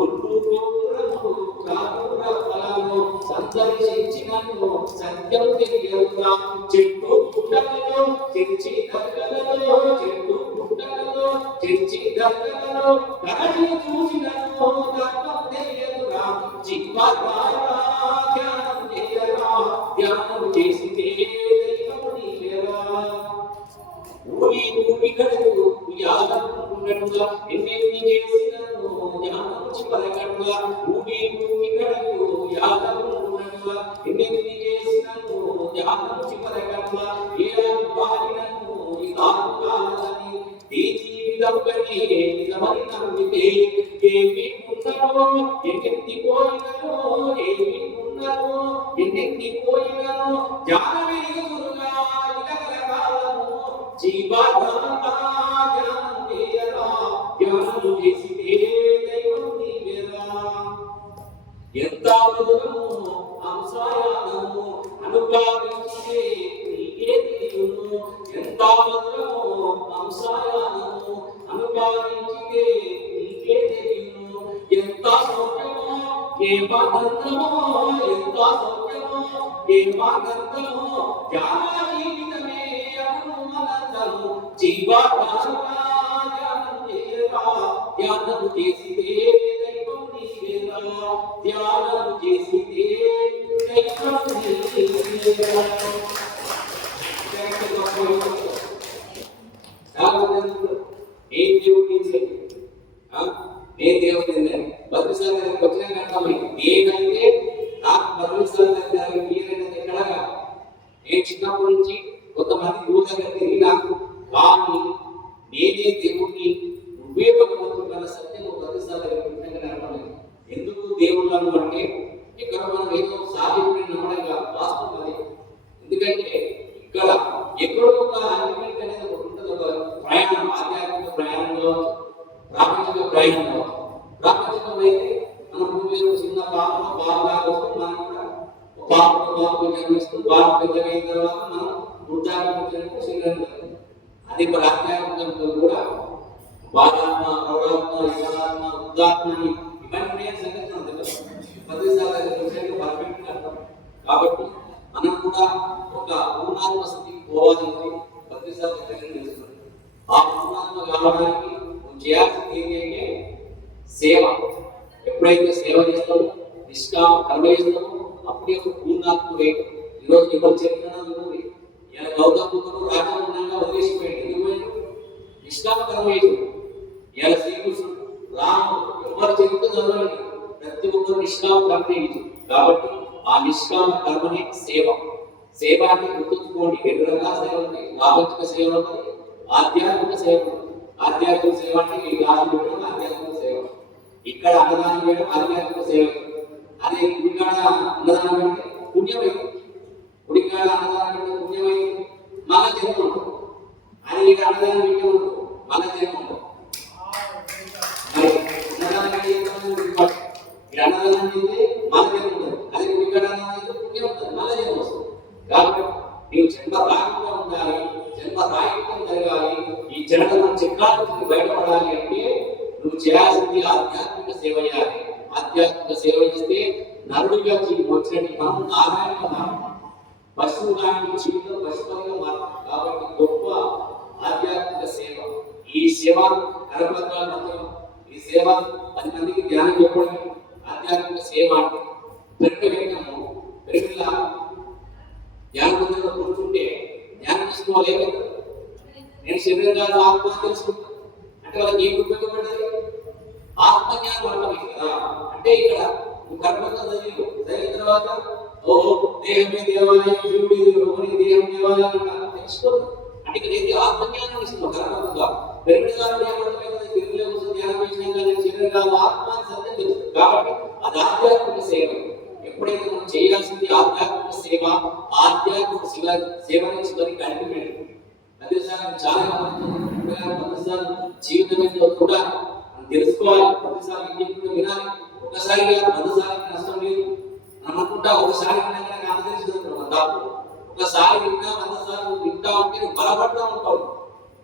ఒళ్ళు గోపురము కాపుర ఫలము సందర్శించినను సత్యము తెలియదురా చెట్టు పుట్టలలో చెంచి దగ్గరలో చెట్టు పుట్టలలో చెంచి దగ్గరలో కరడి చూసినను ధర్మం తెలియదురా జీవారా ధ్యానం చేయరా ధ్యానం చేసితే దైవము నీవేరా ఊరి గడువు యాదనుగా ఎన్నెన్ని చేసినను జ్ఞానము పలకడుగా ఊరి గడువు యాదనుగా ఎన్నెన్ని చేసినను జ్ఞానము పలకడుగా ఏ వారినను ఇదాను కాదని ఈ జీవితముకని నిజమని నమ్మితే ఏమి ఉన్నదో ఎన్నెత్తిపోయినో ఏమి ఎంత మధురము అంశాయానము అనుభవించే నీకే తెలియును. ఎంత మధురము అంశాయానము అనుభవించే నీకే తెలియును. ఎంత సౌఖ్యమో ఏ మాగంధమో, ఎంత సౌఖ్యమో ఏ మాగంధమో, జ్ఞాన జీవితమే అనుమనందము జీవాత్మగా ధ్యానం చేయరా. ధ్యానము చేసితే దైవం నీవేరా. ధ్యానము చేసితే దైవం నీవేరా. ఏం దేవుడు నేను దేవుడు బతుకుసారి వచ్చిన అర్థమైంది. నేనైతే నాకు బతుకుసారి మీరైనది ఎక్కడగా నేను చిన్నప్పటి నుంచి కొంతమంది ఊరు దగ్గర తిరిగి నాకు వాడిని నేనే దేవుడిని నువ్వే భగవంతుడు అన్న సత్యం బతుకుసారి అర్థమైంది. ఎందుకు దేవుళ్ళను అంటే ఎక్కడ మనం ఏదో సాధించిన నమ్మడంగా వాస్తవం అది. ఎందుకంటే ఇక్కడ ఎక్కడో ఒక అగ్రిమెంట్ అనేది ఒకటి ఉంటుంది. ఒక ప్రయాణం, ఆధ్యాత్మిక ప్రయాణంలో ప్రాపంచిక ప్రయాణంలో ప్రాపంచికం అయితే మన భూమి చిన్న పాపలో బాగా వస్తూ మనం కూడా పాపకు జన్మిస్తూ బాగా పెద్దగైన తర్వాత మనం వృద్ధాత్మకు శరీరం. అది ఆధ్యాత్మికంలో కూడా బాలాత్మ, ప్రౌఢాత్మ, యువనాత్మ, వృద్ధాత్మ ఇవన్నీ సంగతి పర్ఫెక్ట్ అర్థం. కాబట్టి మనం కూడా ఒక పూర్ణాత్మ స్థితికి పోవాలని ప్రతిసారి తెలుస్తుంది. ఆ పూర్ణాత్మ కావడానికి చేయాల్సింది ఏంటంటే సేవ. ఎప్పుడైతే సేవ చేస్తామో, నిష్కామ కర్మ చేస్తామో అప్పుడే ఒక పూర్ణాత్ముడే. ఈరోజు ఎవరు చెప్పినా ఉంది ఇలా గౌతమ బుద్ధుడు రాజమంగా వదిలేసిపోయాడు. ఎందుకు నిష్కామ కర్మ చేసాడు. ఇలా శ్రీకృష్ణుడు రాముడు ఎవరు చెప్తే చదవండి, ప్రతి ఒక్కరు నిష్కామ కర్మ చేయించు. కాబట్టి ఆ నిష్కామ కర్మనే సేవ. సేవాన్ని గుర్తుంచుకోండి. రెండు రకాల సేవ ఉంది. ప్రాపంచిక సేవ ఉంది, ఆధ్యాత్మిక సేవ ఉంది. ఆధ్యాత్మిక సేవ అంటే ఈ రాజు పెట్టడం ఆధ్యాత్మిక సేవ. ఇక్కడ అన్నదానం చేయడం ఆధ్యాత్మిక సేవ. అదే గుడికాడ అన్నదానం పెడితే పుణ్యమైంది. గుడికాడ అన్నదానం పెడితే పుణ్యమైంది, మన జన్మ ఉంటుంది. అది ఇక్కడ అన్నదానం పెట్టే ఉంటుంది, మన జన్మ ఉంటుంది. అన్నదానం అన్నదానం చేస్తే మన జన్మ ఉంటుంది. అదే గుడికాడ అన్నదానం పుణ్యం ఉంటుంది, మన జన్మ వస్తుంది. కాబట్టి నీవు జన్మ రాకుండా ఉండాలి, జన్మ రాయకుండా జరగాలి. ఈ జన్మ చక్రాల నుంచి బయటపడాలి అంటే నువ్వు చేయాల్సింది ఆధ్యాత్మిక సేవ చేయాలి. ఆధ్యాత్మిక సేవ చేస్తే నరుడిగా వచ్చినట్టు మనం నారాయణ పశువు లాంటి జీవితం పశుపతిగా మారుతాం. కాబట్టి గొప్ప ఆధ్యాత్మిక సేవ. ఈ సేవ కరపత్రాలు, ఈ సేవ 10 మందికి ధ్యానం చెప్పడం ఆధ్యాత్మిక సేవ అంటే. పెరుగుతాము పెరుగులా ధ్యానంలో కూర్చుంటే ధ్యానం తీసుకోవాలి. నేను శరీరం కాదు ఆత్మ తెలుసుకుంటాను అంటే వాళ్ళకి ఏం ఉపయోగపడ్డది? ఆత్మజ్ఞానం పడటం కదా. అంటే ఇక్కడ కర్మంగా చదివిన తర్వాత ఓహో దేహమే దేవాలయం, జీవుడి దేహం దేవాలయం తెలుసుకోదు. అంటే ఇక్కడ ఏంటి ఆత్మజ్ఞానం ఇస్తున్నాం కర్మంగా. పెరుగుదారుడు ఏమర్థమైంది? పెరుగులే కోసం ధ్యానం చేసినాం కానీ శరీరం కాదు ఆత్మ సత్యం తెలుస్తుంది. కాబట్టి అది ఆధ్యాత్మిక సేవ. ఎప్పుడైతే మనం చేయాల్సింది ఆధ్యాత్మిక సేవ, ఆధ్యాత్మిక సేవని చివరికి అల్టిమేట్. ప్రతిసారి చాలా ప్రతిసారి జీవితంలో కూడా తెలుసుకోవాలి. ప్రతిసారి ఇంకెప్పుడు వినాలి. ఒకసారి మరోసారి నష్టం లేదు. మనం అనుకుంటా ఒకసారి నాకు తెలుసుకుంటున్నాం తప్పు. ఒకసారి విన్నా 100 సార్లు వింటా ఉంటే నువ్వు బలపడతా ఉంటావు.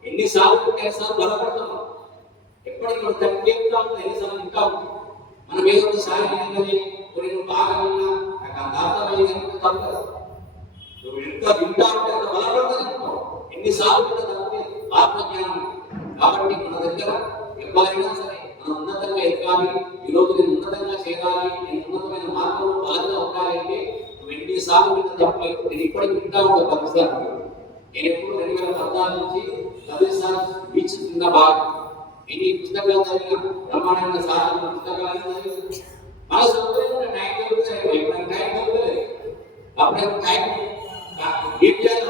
ఎన్నిసార్లు ఉంటే ఎన్నిసార్లు బలపడతావు. ఎప్పటికీ మనం తప్పేస్తా ఉంటాం, ఎన్నిసార్లు వింటా ఉంటాం. మనం ఏదో ఒకసారి వినగానే నువ్వు బాగా విన్నా నాకు అంత అర్థమైంది తప్పు కదా. నువ్వు ఎంత వింటా ఉంటే అంత బలపడతా. ఎన్నిసార్లు కూడా తప్పే ఆత్మజ్ఞానం. కాబట్టి మన దగ్గర ఎవరైనా సరే మనం ఉన్నతంగా ఎదగాలి. ఈరోజు నేను ఉన్నతంగా చేయాలి, నేను ఉన్నతమైన మార్గంలో బలంగా ఉండాలి అంటే నువ్వు ఎన్నిసార్లు విన్న తప్పలేదు. నేను ఇప్పటికి వింటా ఉంటాను 10 సార్లు. నేను ఎప్పుడు 2014 నుంచి 10 సార్లు బీచ్ కింద బాగా ఎన్ని పుస్తకాలు చదివిన బ్రహ్మాండంగా సార్లు పుస్తకాలు చదివి మన సౌకర్యం టైం దొరుకుతాయి. టైం దొరకలేదు. అప్పుడే టైం ఏం చేయాలి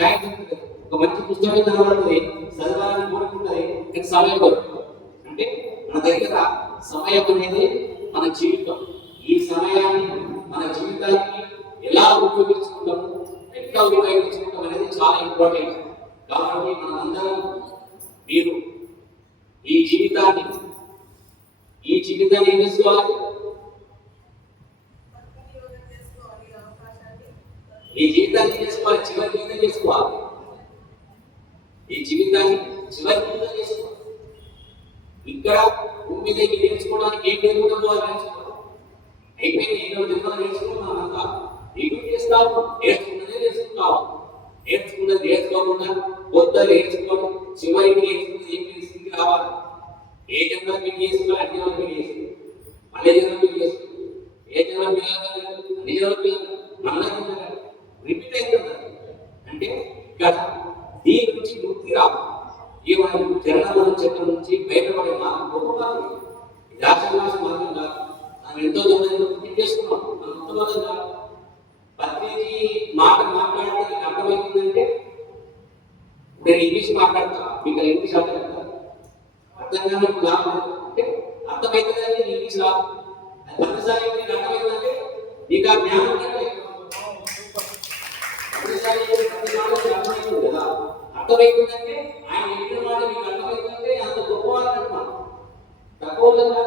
టైం దొరుకుతుంది. ఒక మంచి పుస్తకం చదవబడుతుంది, చదవాలని కోరుకుంటుంది, కానీ సమయం దొరుకుతుంది. అంటే మన దగ్గర సమయం అనేది మన జీవితం. ఈ సమయాన్ని మన జీవితానికి ఎలా ఉపయోగించుకుంటాము, ఎట్లా ఉపయోగించుకుంటాం అనేది చాలా ఇంపార్టెంట్. కాబట్టి మనం అందరం మీరు ఈ జీవితాన్ని ఏం చేసుకోవాలి? ఈ జీవితాన్ని చేసుకోవాలి, చివరి జీవితం చేసుకోవాలి. ఈ జీవితాన్ని చివరి జీవితం చేసుకోవాలి. ఇక్కడ భూమి మీద నేర్చుకోవడానికి ఏం నేర్చుకోవాలి, నేర్చుకోవాలి. అయిపోయింది, ఎన్నో జన్మలు నేర్చుకున్నాం అంతా. ఏం చేస్తావు? నేర్చుకున్నదే నేర్చుకుంటావు. నేర్చుకున్నది నేర్చుకోకుండా కొత్త నేర్చుకోవాలి. చివరికి నేర్చుకున్నది ఏం స్థితికి రావాలి. ఏ జన్మ పెళ్లి చేసుకోవాలి, అన్ని జన్మ పెళ్లి చేసుకోవాలి. అన్ని జన్మ పెళ్లి చేసుకోవాలి. ఏ జన్మ పిల్లలు, అన్ని జన్మ పిల్లలు మళ్ళా రిపీట్ అవుతున్నారు. అంటే ఇక్కడ దీని నుంచి ముక్తి రావు. ఈ మనం జనన చక్రం నుంచి బయటపడే మార్గం గొప్ప మార్గం. ఇది ఆశమాస మార్గం కాదు. మనం ఎంతో దూరం చేసుకున్నాం. మనం ఉత్తమం కాదు. పత్రిజీ మాట మాట్లాడితే నీకు అర్థమవుతుందంటే నేను ఇంగ్లీష్ మాట్లాడతా, మీకు ఇంగ్లీష్ అర్థమవుతా, అర్థం కాదు లాభం అంటే అర్థమవుతుందంటే ఇంగ్లీష్ రాదు. అది పదిసారి నీకు అర్థమవుతుందంటే నీకు ఆ జ్ఞానం కంటే ప్రతిసారి అర్థమవుతుంది కదా. అర్థమవుతుందంటే ఆయన చెప్పిన మాట మీకు అర్థమవుతుందంటే అంత గొప్పవాళ్ళు అంటున్నాను. తక్కువ కదా.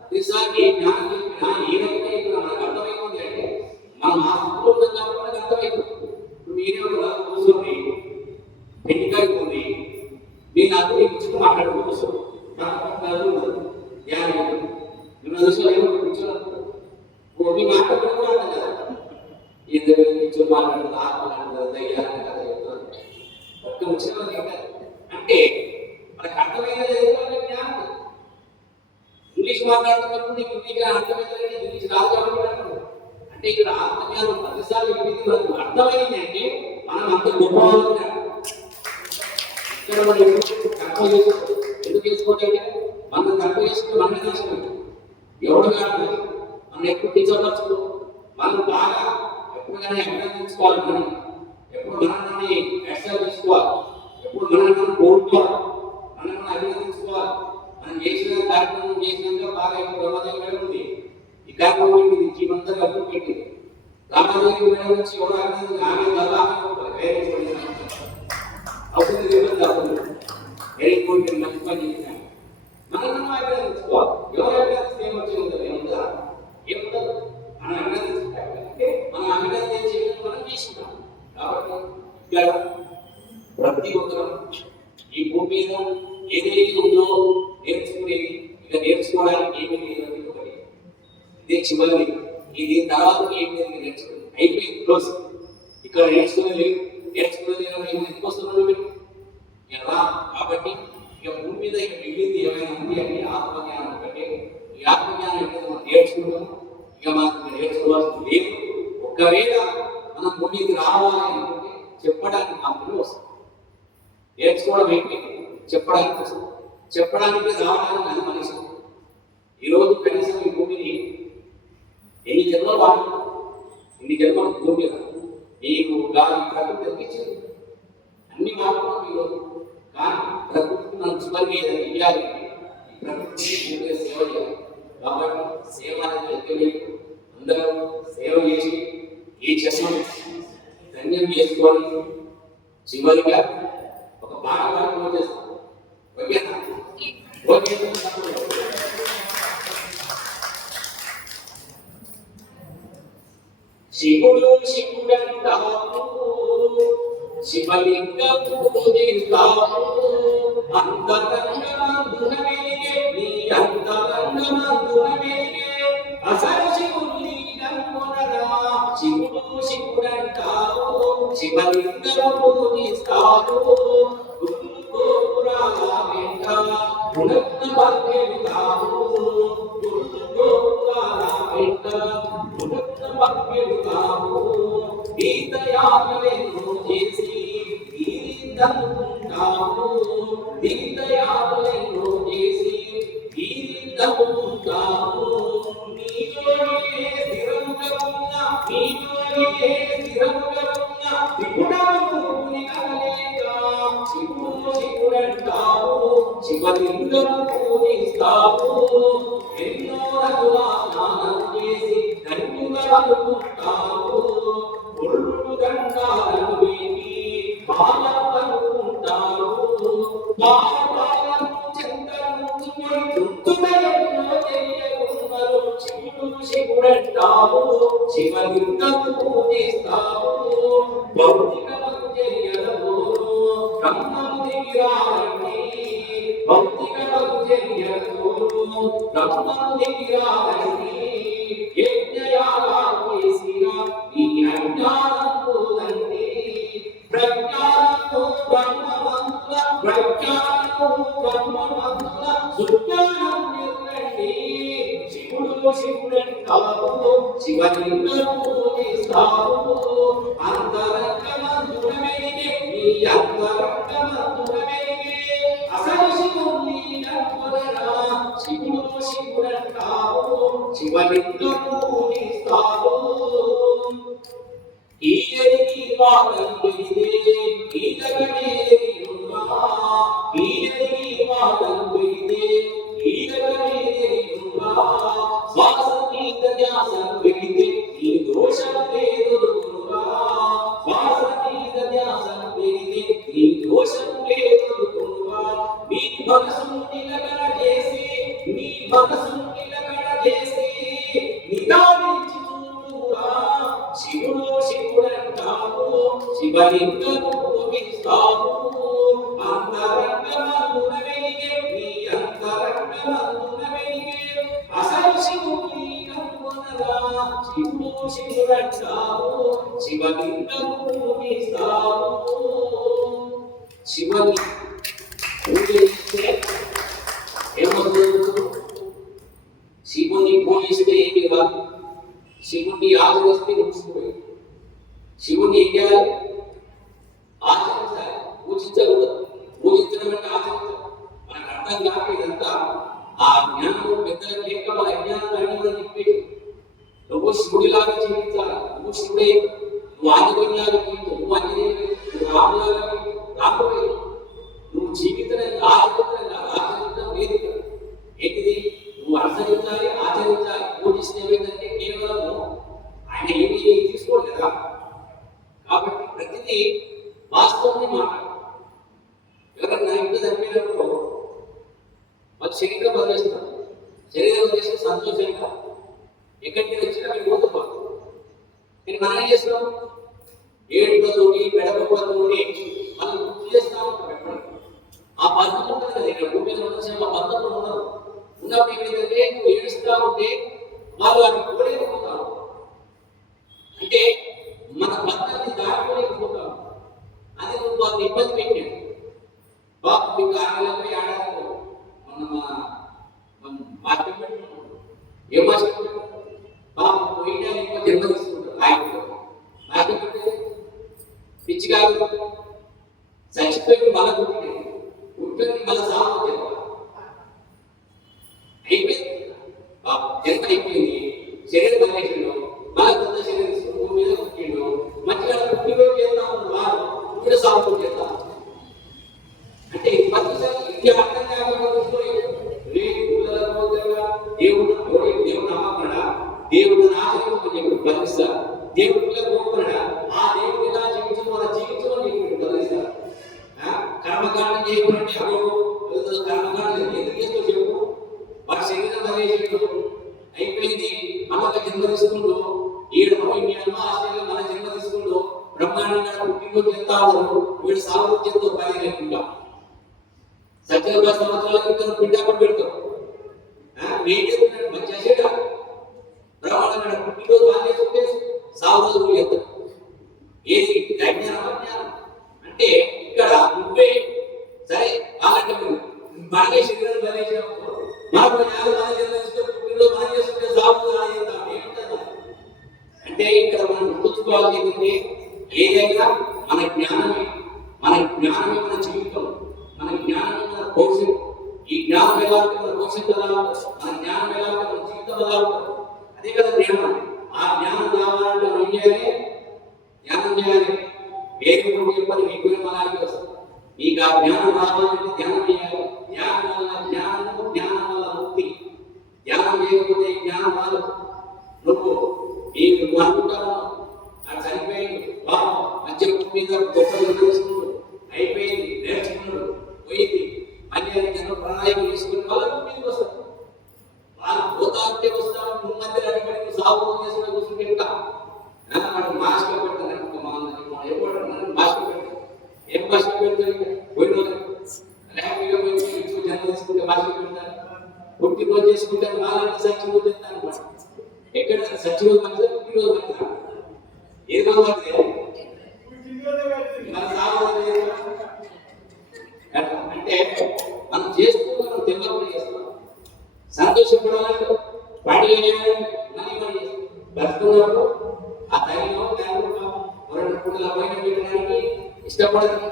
ప్రతిసారి ఏ జ్ఞానం చెప్పినా ఏ రకంగా చెప్పినా మనకు అర్థమవుతుంది అంటే మనం ఆ స్థితిలో ఉన్నాం కాబట్టి మనకు అర్థమవుతుంది. ఇప్పుడు మీరే కూర్చొని పెళ్లికాయ ఉంది, నేను అది ఇచ్చి మాట్లాడుకోవచ్చు. మీ మాట్లాడుకోవాలి కదా. ఇద్దరు కూర్చొని మాట్లాడుతుంది, ఆత్మ దయ్యాన్ని కదా చెప్తాను. ఒక్క ముఖ్యంగా ఏంటంటే అంటే మనకు అర్థమైనది జ్ఞానం. ఇంగ్లీష్ మాట్లాడుతున్నప్పుడు నీకు ఇంగ్లీష్ అర్థమైందంటే ఇంగ్లీష్ రాదు కాబట్టి అంటే ఇక్కడ ఆత్మజ్ఞానం ప్రతిసారి మనకు అర్థమైంది అంటే మనం అంత గొప్పవాళ్ళు. ఇక్కడ మనం కర్మ చేసుకో, ఎందుకు చేసుకోవచ్చు అంటే మనం కర్మ చేసుకుని మన చేసుకుంటాం. ఎవరు కాదు మనం ఎప్పుడు తీసుకోవచ్చు. మనం బాగా ఎప్పుడైనా అభినందించుకోవాలి. మనం ఎప్పుడు మనల్ని ఎక్సైజ్ చేసుకోవాలి. ఎప్పుడు మనం కోరుకోవాలి. మనం అభినందించుకోవాలి. మనం చేసిన కార్యక్రమం చేసినాక బాగా ఇప్పుడు బ్రహ్మదేవి ఉంది. ఈ కార్యక్రమం పెట్టింది, జీవంతా డబ్బులు పెట్టింది. రామాదేవి మేడం నుంచి ఎవరు అభినందించి ఆమె కదా అవుతుంది అవుతుంది వెరీ గుడ్ మంచి పని చేసినా మనం అభినందించుకోవాలి. ఎవరు అభినందిస్తే ఏమొచ్చింది ఏముందా? ఏముండదు. మనం అభినందించుకుంటే మనం అభినందించే మనం చేసుకుంటాం. కాబట్టి ఇక్కడ ప్రతి ఒక్కరు ఈ భూమి మీద ఏదైతే ఉందో నేర్చుకునేది ఇక నేర్చుకోవడానికి ఏమీ లేదు. ఒకటి ఇదే చివరిది. ఇది తర్వాత ఏమి నేర్చుకుని అయిపోయింది, క్లోజ్. ఇక్కడ నేర్చుకునేది ఎందుకు వస్తున్నాడు ఎలా? కాబట్టి ఇక భూమి మీద ఇక మిగిలింది ఏమైనా ఉంది అంటే ఆత్మజ్ఞానం ఒకటే. ఈ ఆత్మజ్ఞానం ఎప్పుడైతే మనం నేర్చుకుంటామో ఇక మనకు నేర్చుకోవాల్సింది లేదు. ఒకవేళ మనం భూమికి రావాలి అనుకుంటే చెప్పడానికి మాత్రమే వస్తుంది. నేర్చుకోవడం అయిపోయింది, చెప్పడానికి వస్తుంది. చెప్పడానికి రావడానికి అది మనిషి. ఈరోజు కనీసం ఈ భూమిని ఎన్ని జన్మలు వాడు, ఇన్ని జన్మలు భూమి నీకు గాలి ప్రకృతి తగ్గించింది, అన్ని మాత్రం ఈరోజు. కానీ ప్రకృతికి మనం చివరికి ఏదైనా ఇవ్వాలి, ఈ ప్రకృతికి భూమిగా సేవ చేయాలి. కాబట్టి సేవ అనేది అందరూ సేవ చేసి ఈ జన్మను ధన్యం చేసుకొని చివరిగా ఒక పాట పాడుకోవడం చేస్తాం. ఓకేనా? ఓకే. శివుడు శివుడంటావు, శివలింగము పూజిస్తావు. అంతరంగమందున వెలిగే నీ అంతరంగమందున వెలిగే అసలు శివుని కనుగొనరా. శివుడు శివుడంటావు, శివలింగము పూజిస్తావు. గోపురాల వెంట ఉన్నత పద్మెలుతావు. గోపురాల వెంట దీతయాత్రలను చేసి తీర్థముంటావు. దీతయాత్రలను చేసి తీర్థముంటావు. నీలోనే స్థిరముగా ఉన్న, నీలోనే స్థిరముగా ఉన్న త్రిపురముని కనలేక శివుడు శివుడంటావు. శివలింగము పూజిస్తావు. ఎన్నో రకుల స్నానం చేసి ధన్యులుంటావు. ఒళ్ళు దండాలను వేసి బాలపడుకుంటావు. బాలపాలను చెంతను తృప్తుగా ఎన్నో తెలియకున్నారు. శివుడు శివుడంటావు శివలింగము పూజిస్తావు భౌతికము చర్యలతో బ్రహ్మము దిగిరారండి భౌతికము చర్యలతో బ్రహ్మము దిగిరారండి యజ్ఞయాగాలు చేసిన ఈ అజ్ఞానం పోదండి ప్రజ్ఞానము బ్రహ్మవంతుల ప్రజ్ఞానము బ్రహ్మవంతుల సుజ్ఞానం నిర్ణయండి శివుడు శివుడంటావు శివలింగము పూజిస్తావు అంతరంగమంతుడమేగే నీ అంతరంగమంతుడమేగే అసలు శివుని నమ్ముదరా శివుడు శివుడంటావు శివలింగము పూజిస్తావు ఈయనికి వాదం వెలిదే ఈ జగమేరియున్నా ఈయనికి వాదం వెలిదే ఈ జగమేరియున్నా శ్వాసనీత ధ్యాసం వెలిదే ఈ దోషం లేదురుగా శ్వాసనీత ధ్యాసం వెలిదే ఈ దోషం లేదురుగా నీ మనసు నిలకడ చేసి నీ మనసు నిలకడ చేసి నిదానించి చూడురా శివుడు శివుడంటావు శివలింగము పూజిస్తావు అంతరంగమందునవెలిగే నీ అంతరంగమందునవెలిగే అసలు శివుని కనుగొనగా శివుడు శివుడంటావు శివలింగము పూజిస్తావు శివుని పూజిస్తే ఏమవుతుంది శివుని పూజిస్తే ఏమి కాదు శివుణ్ణి ఆచరిస్తే ముగిసిపోయి శివుణ్ణి ఏం చేయాలి ఆచరించాలి పూజించకూడదు పూజించడం అంటే ఆచరించాలి మనకు అర్థం కాక ఇదంతా ఆ జ్ఞానం పెద్దలకు లేక మన అజ్ఞానం అన్ని కూడా చెప్పేది నువ్వు శివుడిలాగా జీవించాలి నువ్వు శివుడే నువ్వు ఆంజనేయులాగా జీవించు నువ్వు ఆంజనేయుడు నువ్వు రాములాగా రాముడే నువ్వు జీవితం ఆచరించడం లేదు ఏంటిది నువ్వు అనుసరించాలి ఆచరించాలి పూజిస్తే ఏమైందంటే కేవలము ఆయన ఏమి తీసుకోడు కదా కాబట్టి ప్రతిదీ వాస్తవాన్ని మాట్లాడు ఎవరన్నా ఇంట్లో చనిపోయినప్పుడు వాళ్ళు శరీరం వదిలేస్తారు శరీరం వదిలేస్తే సంతోషంగా ఎక్కడికి వచ్చినా మీరు పోతుపోతాం నేను మనం ఏం చేస్తాం ఏడుపతోటి పెడపతోటి మనం గుర్తు చేస్తా ఉంటాం ఎప్పటికీ ఆ పద్ధతి ఉంటుంది కదా ఇక్కడ భూమి మీద ఉన్న పద్ధతులు ఉండదు ఉన్నప్పుడు ఏమైందంటే నువ్వు ఏడుస్తా ఉంటే వాళ్ళు అది పోలేకపోతారు అంటే మన పద్ధతిని దాటుకోలేకపోతాం అది నువ్వు వాళ్ళని ఇబ్బంది పెట్టాడు బాబు మీకు ఆడలకు ఆడాలకు మన మార్కెట్ ఏం మార్కెట్ బాబు పోయడానికి జన్మ తీసుకుంటారు ఆయన మార్కెట్ పిచ్చి కాదు చచ్చిపోయి మళ్ళా పుట్టింది పుట్టింది మళ్ళీ సాగు అయిపోయింది జన్మ అయిపోయింది శరీరం వదిలేసిండు మళ్ళీ కొత్త శరీరం తీసుకుని భూమి మీద పుట్టిండు మంచిగా పుట్టిలో చేస్తా ఉన్నాడు ఇప్పుడు సాగు చేస్తా అంటే ఇది ఇది అర్థం కాకపోతే దేవుడు దేవుడు నమ్మకడా దేవుడు ఆచరించమని చెప్పి బతిస్తా దేవుడు కోరుకున్నాడా ఆ దేవుడు ఎలా జీవించడం మన జీవితంలో చెప్పి బతిస్తా కర్మకాండం చేయకుండా కర్మకాండం ఎందుకు చేస్తూ చెప్పు వారి శరీరం వదిలేసిండు అయిపోయింది అమ్మక జన్మ తీసుకుంటూ ఈడు మీ అమ్మ ఆశ్చర్యం మన జన్మ తీసుకుంటూ బ్రహ్మాండంగా పుట్టిందో చెప్తా ఉన్నారు వీడు సాగు చెప్తూ పని లేకుండా సత్య సంవత్సరాల క్రితం పిండాపం పెడతాం నేను చెప్తున్నాడు మంచి చేసేట బ్రహ్మాండంగా పుట్టినరోజు బాగా చేసుకుంటే సాగు రోజులు చెప్తాం ఏది అజ్ఞానం అజ్ఞానం అంటే ఇక్కడ నువ్వే సరే అలాంటి మనకే శరీరం వదిలేసినప్పుడు మనకు మన జన్మ పుట్టినరోజు మనం చేసుకుంటే సాగు చేద్దాం ఏమిటది అంటే ఇక్కడ మనం గుర్తుంచుకోవాల్సి ఏంటంటే ఏదైనా మన జ్ఞానమే మన జీవితం మన జ్ఞానమే మన భవిష్యత్తు ఈ జ్ఞానం ఎలా ఉంటే మన భవిష్యత్తు ఎలా ఉంటుంది మన జ్ఞానం ఎలా ఉంటే మన జీవితం ఎలా ఉంటుంది అదే కదా జ్ఞానం ఆ జ్ఞానం కావాలంటే మనం ఏం చేయాలి ధ్యానం చేయాలి వేరే చెప్పని మీకు అలాగే వస్తుంది మీకు ఆ జ్ఞానం రావాలంటే ధ్యానం చేయాలి ధ్యానం వల్ల జ్ఞానం వల్ల ముక్తి ధ్యానం చేయకపోతే జ్ఞానం రాదు నువ్వు అనుకుంటాను అది చనిపోయింది బాబు మధ్య మీద గొప్ప తెలుసుకున్నాడు అయిపోయింది నేర్చుకున్నాడు పోయింది మళ్ళీ అది జన్మ ప్రణాళిక తీసుకుని వాళ్ళ మీదకి వస్తారు వాళ్ళు పోతా ఉంటే వస్తావు నువ్వు మధ్య సాగు చేసుకుని కూర్చుంటే ఎట్లా వాడు మాస్క్ పెడతాను మాస్క్ పెడతాను ఏం మాస్క్ పెడతారు పోయిన హ్యాపీగా జన్మ తీసుకుంటే మాస్క్ పెడతారు పుట్టినరోజు చేసుకుంటే వాళ్ళని సచ్చిరోజు చేస్తాను అనమాట ఎక్కడ సచ్చిరోజు మంచిదా పుట్టినరోజు మంచిదా ఏ రోజు మంచిదే మన సాగు అంటే మనం చేస్తూ మనం తెలియకుండా చేస్తాం సంతోషపడాలంటే వాటి బతుకున్నప్పుడు ఆ తల్లిలో రెండు పూటల పైన పెట్టడానికి ఇష్టపడదు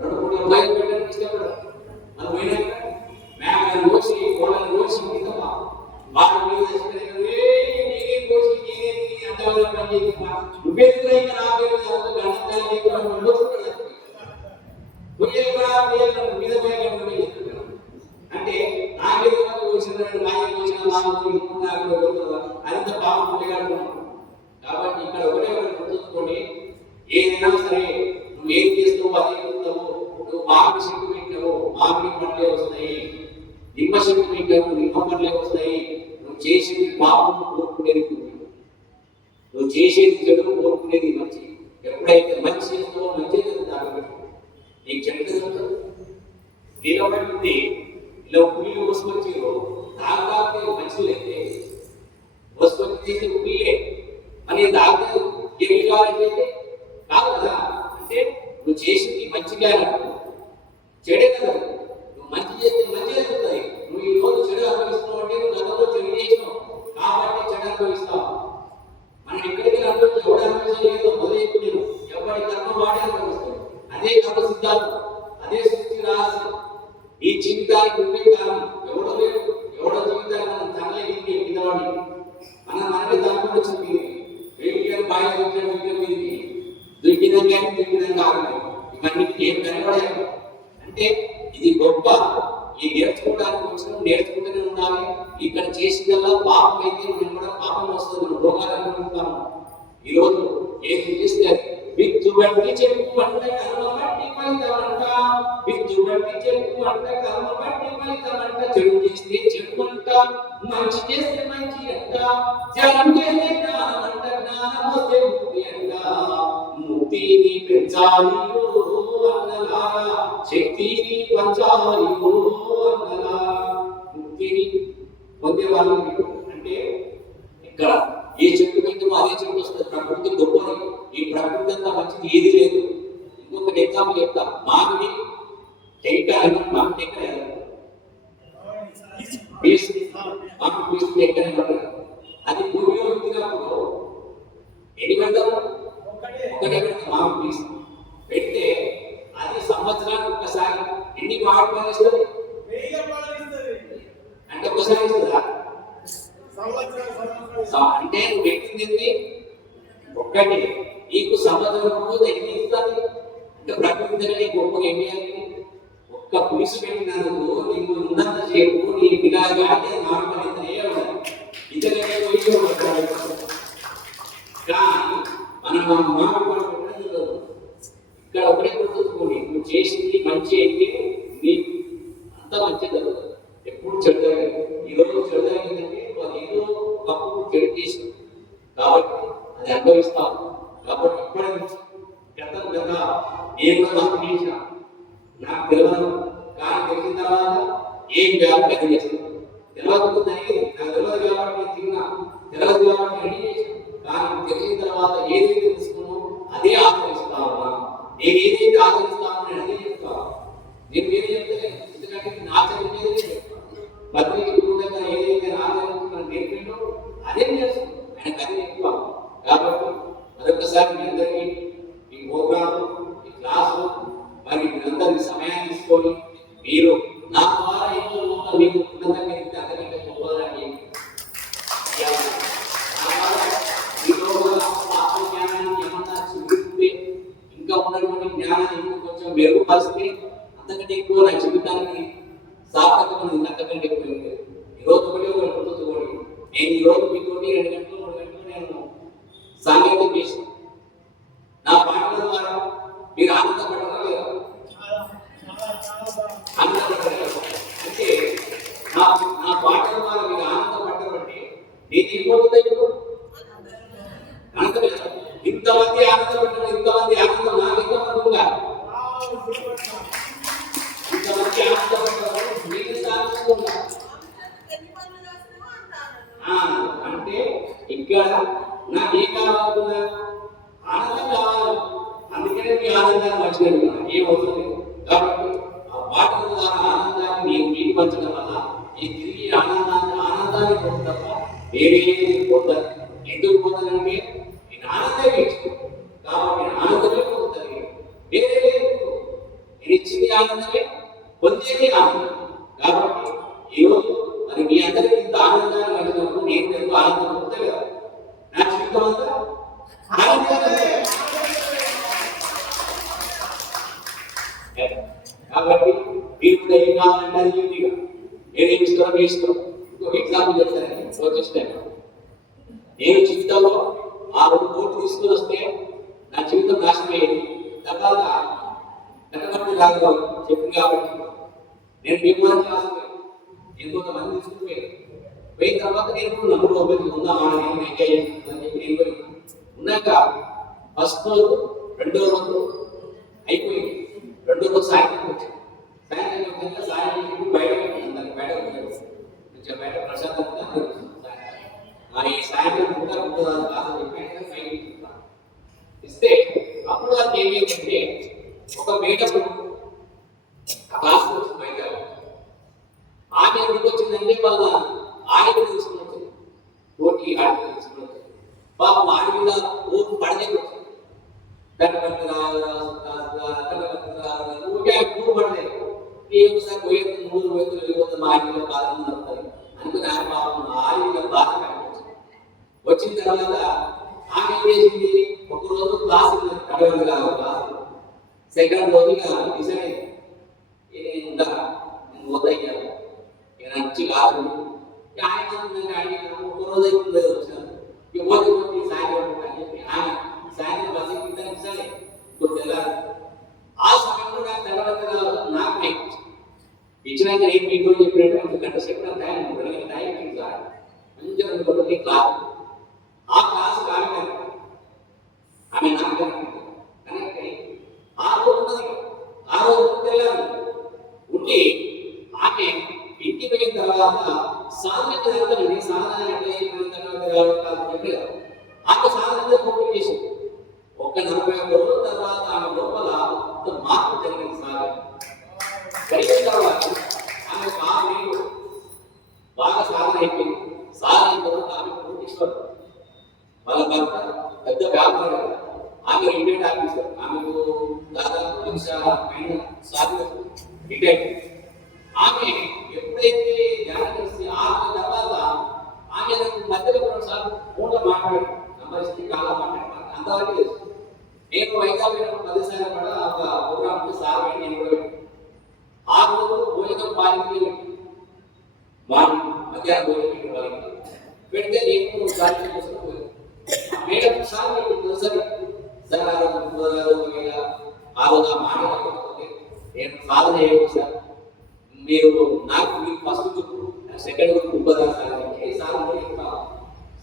రెండు పూటల పైన పెట్టడానికి ఇష్టపడదు మనం పోయినాక మేకలను కోసి కోళ్ళను కోసి మిగతా వాళ్ళ మీద కోసి అంతవల్ల పని చేసి నువ్వెందుకు ఇంకా నా పేరు మీద అంటే నా మీద కోసిన అంత పాపం కాబట్టి ఇక్కడ ఒకటే గుర్తుంచుకోండి ఏదైనా సరే నువ్వు ఏం చేస్తావు అదే చెప్తావు నువ్వు మామిడి చెట్టు పెట్టావు మామిడి పండ్లే వస్తాయి నిమ్మ చెట్టు పెట్టావు నిమ్మ పండ్లే వస్తాయి నువ్వు చేసేది పాపం కోరుకునేది నువ్వు చేసేది చెడు కోరుకునేది మంచి ఎప్పుడైతే మంచి చేస్తావో మంచి జరుగుతుంది నీకు చెడు జరుగుతుంది నిలబడి ఇలా పుల్లి వసుకొచ్చారు తాగాకే మంచిదైతే వసుకొచ్చి పుల్లే అని తాగితే ఏమి కావాలంటే కాదు కదా అంటే నువ్వు చేసింది మంచిగా చెడే కదా నువ్వు మంచి చేస్తే మంచి జరుగుతుంది నువ్వు ఈ రోజు చెడు అనుభవిస్తున్నావు అంటే నువ్వు గతంలో చెడు చేసినావు కాబట్టి చెడు అనుభవిస్తావు మనం ఎక్కడికి అనుభవించి ఎవడు అనుభవించలేదు మొదలైపోయాను ఎవరి కర్మ వాడే అనుభవిస్తావు అదే కర్మ సిద్ధాంతం అదే సృష్టి రహస్యం ఈ జీవితానికి నువ్వే కారణం ఎవడో లేదు ఎవడో జీవితాన్ని మనం తనలేకి ఎక్కినవాడి మనం మనమే దానిపై వచ్చింది వేడిగా బాగా దొరికిందని కానీ దొరికిందని కాదు ఇవన్నీ ఏం కనబడాలి అంటే ఇది గొప్ప ఈ నేర్చుకోవడానికి వచ్చిన నేర్చుకుంటూనే ఉండాలి ఇక్కడ చేసిందల్లా పాపం అయితే మనం కూడా పాపం వస్తుంది మనం రోగాలు అనుకుంటాము ఈరోజు ఏం చేస్తే విత్తు బట్టి చెప్పు అంటే కర్మ బట్టి ఫలితమంట విత్తు బట్టి చెప్పు అంటే కర్మ బట్టి ఫలితమంట చెడు చేస్తే చెడు అంట మంచి చేస్తే మంచి అంట ధ్యానం చేస్తే జ్ఞానం అంట జ్ఞానం వస్తే ముక్తి అంట ముక్తిని పెంచాలి అన్నలా శక్తిని పంచాలి అన్నలా ముక్తిని పొందే వాళ్ళు అంటే ఇక్కడ ఏ చెట్టు పెట్టమో అదే చెట్టు వస్తుంది ప్రకృతి గొప్పది ఈ ప్రకృతి అంతా మంచిది ఏది లేదు ఇంకొకటి ఎగ్జాంపుల్ చెప్తా మామిడి టెంకాయ మామిడి టెంకాయ మామిడి పీసు టెంకాయ అది భూమిలో పెట్టినప్పుడు ఎన్ని పెడతాము ఒకటే పెడతాం మామిడి పీసు పెడితే అది సంవత్సరానికి ఒకసారి ఎన్ని మామిడి పళ్ళు ఇస్తుంది అంటే ఒకసారి ఇస్తుందా అంటే నువ్వు పెట్టింది ఒక్కటి నీకు సంవత్సరం రోజు ఎన్ని ఇస్తుంది అంటే ప్రకృతి నీకు గొప్పగా ఏమి ఒక్క పులుసు పెట్టినందుకు నీకు ఉన్నంత సేపు నీ పిల్లగా నార్మల్ ఇతర కానీ మనం మామిడి ఇక్కడ ఒకటే గుర్తుంచుకోండి నువ్వు చేసింది మంచి అయితే నీకు అంత మంచి జరుగుతుంది ఎప్పుడు చెడు ఈరోజు చెడు జరిగిందంటే ఏదో ఒకప్పుడు చెడు చేసిన కాబట్టి అది అనుభవిస్తాం కాబట్టి ఇప్పటి నుంచి గతం గత నేను తప్పు చేసిన నాకు తెలియదు కానీ తెలిసిన తర్వాత ఏం చేయాలి పెద్ద చేస్తాను తెలియదు జరిగింది నాకు తెలియదు కాబట్టి నేను తిన్నా తెలియదు కాబట్టి రెడీ చేసాను కానీ తెలిసిన తర్వాత ఏదైతే తెలుసుకున్నానో అదే ఆచరిస్తాను నేను ఏదైతే ఆచరిస్తానో నేను అదే చెప్తాను నేను ఏది చెప్తలేదు ఎందుకంటే నేను ఆచరించేది బద్రీకి గురువు దగ్గర ఏదైతే ఆచరించిన నేర్పిందో అదే నేర్చుకున్నాను ఆయనకు అదే ఎక్కువ కాబట్టి మరొకసారి మీ అందరికీ ఈ ప్రోగ్రాము ఈ క్లాసు మరి మీరందరి సమయాన్ని తీసుకొని మీరు నా ద్వారా ఎన్నో మీకు ఉన్నతంగా అంతకంటే గొప్పదని ఆత్మజ్ఞానాన్ని ఏమన్నా చూపిస్తే ఇంకా ఉన్నటువంటి జ్ఞానాన్ని కొంచెం మెరుగుపరిస్తే అంతకంటే ఎక్కువ నా జీవితానికి సార్థకమైన అంతకంటే ఎక్కువ ఈరోజు ఒకటే గుర్తుంచుకోండి నేను ఈరోజు మీతోటి 2 గంటలు 3 గంటలు నేను సాంకేతిక చేసిన నా పాటల ద్వారా మీరు ఆనందపడరా లేదా ఆనందపడరా అంటే నా పాటల ద్వారా మీరు ఆనందపడ్డారంటే నేనేమవుతుందా ఇప్పుడు ఆనందమే. ఇంతమంది ఆనందపడ్డారు, ఇంతమంది ఆనందం నాకు ఎంతమంది ఉన్నారు, ఇంతమంది ఆనందపడ్డారు, నేను ఆనందంగా ఉన్నారు. అంటే ఇక్కడ నాకు ఏం కావాలనుకున్నా, ఆనందం కావాలి. అందుకనే మీ ఆనందాన్ని పంచుకుంటున్నా, ఏం అవసరం లేదు. కాబట్టి ఆ పాటల ద్వారా ఆనందాన్ని నేను మీకు పంచడం వల్ల నేను తిరిగి ఆనందాన్ని పొందుతాను తప్ప వేరే పొందాను. ఎందుకు పొందానంటే నేను ఆనందం ఇచ్చు, కాబట్టి ఆనందమే పొందుతాను, వేరే లేదు. నేను ఇచ్చింది ఆనందమే, పొందేది ఆనందం. కాబట్టి ఈరోజు మరి మీ అందరికీ ఇంత ఆనందాన్ని కలిగినప్పుడు నేను ఎంతో ఆనందం పొందుతాను కదా. నా జీవితం అంతా ఆనందంగా. కాబట్టి మీరు కూడా ఏం కావాలంటే అది ఈజీగా నేనేం ఇస్తారో మీ ఇష్టం. ఇంకొక ఎగ్జాంపుల్ చెప్తానండి. వచ్చేస్తాను, నేను జీవితంలో ఆ 2 కోట్లు తీసుకుని వస్తే నా జీవితం నాశనం అయ్యేది. తర్వాత కట్టబట్టి రాదు చెప్పింది కాబట్టి నేను మిమ్మల్ని రాసిపోయాను. నేను కొంతమంది తీసుకుపోయాను. పోయిన తర్వాత నేను కూడా నమ్ముడు ఒకటి ఉందా నేను ఎంజాయ్ చేస్తున్నాను చెప్పి నేను పోయి ఉన్నాక ఫస్ట్ రోజు, 2వ రోజు అయిపోయింది. 2వ రోజు సాయంత్రం వచ్చాను. సాయంత్రం సాయంత్రం బయట బయట కొంచెం బయట ప్రశాంతంగా ఈ సాయంత్రం ఇస్తే అప్పుడు అది ఏమైందంటే ఒక మేడం క్లాస్ వచ్చి బయట ఆమె ఎందుకు వచ్చిందంటే వాళ్ళ ఆడికి తీసుకుని వచ్చింది, పోటీ ఆడికి తీసుకుని వచ్చింది. పాపం ఆడి మీద ఊరు పడదే వచ్చింది. ఊరు పడదే ఒకసారి పోయేది 3 వేతులు వెళ్ళిపోతుంది, మా ఆడిలో బాధ నడుపుతారు అనుకుని ఆమె పాపం ఆడి మీద బాధ వచ్చిన తర్వాత ఆమె ఏం చేసింది, ఒకరోజు క్లాస్ కడవదు కాదు క్లాస్. సెకండ్ రోజు డిసైడ్ ఉందా నేను వద్దయ్యాను, ఇక నచ్చి కాదు. ఆయన ఒక రోజు అయితే వచ్చాను, ఇక పోతే సాయంత్రం అని చెప్పి ఆయన సాయంత్రం బస్ ఇచ్చాలి. ఇప్పుడు తెల్లారు ఆ సమయంలో నాకు తర్వాత నాకు ఇచ్చినాక నేను మీకు చెప్పినట్టు 1 గంట సేపు నా టైం మంచిగా 2 గంటలకి క్లాస్. ఆ క్లాస్ ఆమె నాకు కనెక్ట్ అయ్యి ఆ రోజు తెల్లారు ఉండి ఆమె ఇంటికి పోయిన తర్వాత సాధన జరుగుతుంది. సాధన ఎట్లా ఆమె సాధన పోటీ చేసింది. ఒక 40 రోజుల తర్వాత ఆమె లోపల మార్పు జరిగింది. సాధన జరిగిన తర్వాత ఆమె బాగా సాధన అయిపోయింది. సాధన అయిన తర్వాత ఆమె కోటీశ్వరుడు, వాళ్ళ భర్త పెద్ద వ్యాపారం, ఆమె రిటైర్డ్ ఆఫీసర్. ఆమెకు దాదాపు రిటైర్డ్. ఆమె ఎప్పుడైతే ధ్యానం చేసి ఆమె తర్వాత ఆమె మధ్యలో 2 సార్లు ఫోన్లో మాట్లాడారు, నంబర్స్కి కాలా మాట్లాడారు. అంతవరకు తెలుసు. నేను వైజాగ్ 10 సార్లు కూడా ఒక ప్రోగ్రామ్ ఉంటే సార్ నేను కూడా ఆ రోజు భోజనం పాలించి మధ్యాహ్నం భోజనం పెట్టి వాళ్ళకి పెడితే నేను సాధ్యం చేసుకుని మేడం సార్ మీకు సరే సార్ ఆ రోజు ఆ మాట నేను సాధన చేయలేదు సార్, మీరు నాకు మీకు ఫస్ట్ చెప్పు, సెకండ్ గ్రూప్ ఇవ్వదా సార్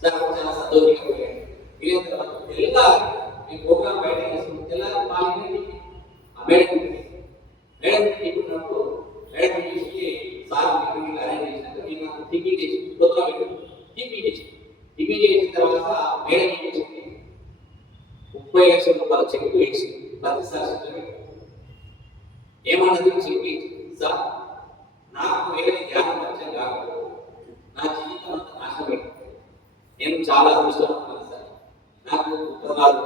సార్ చాలా సంతోషంగా పోయాడు. వెళ్ళిన తర్వాత తెల్లారి మీ ప్రోగ్రామ్ బయట చేసుకుని తెల్లారి పాలించి మేడం చెప్పినప్పుడు మేడం చేసి సార్ మీటింగ్ అరేంజ్ చేసినాక నేను నాకు టికెట్ చేసి ప్రోగ్రామ్ పెట్టాను. టికెట్ చేసిన తర్వాత మేడం ఏం చేసింది, 30 లక్షల రూపాయల చెక్ వేసి 10 సార్లు ఏమన్నది చెప్పి, సార్ నాకు వేరే ధ్యానం పరిచయం కాదు, నా జీవితం అంతా నాశనమైంది, నేను చాలా అదృష్టవంతున్నాను సార్, నాకు ఉత్తరాలు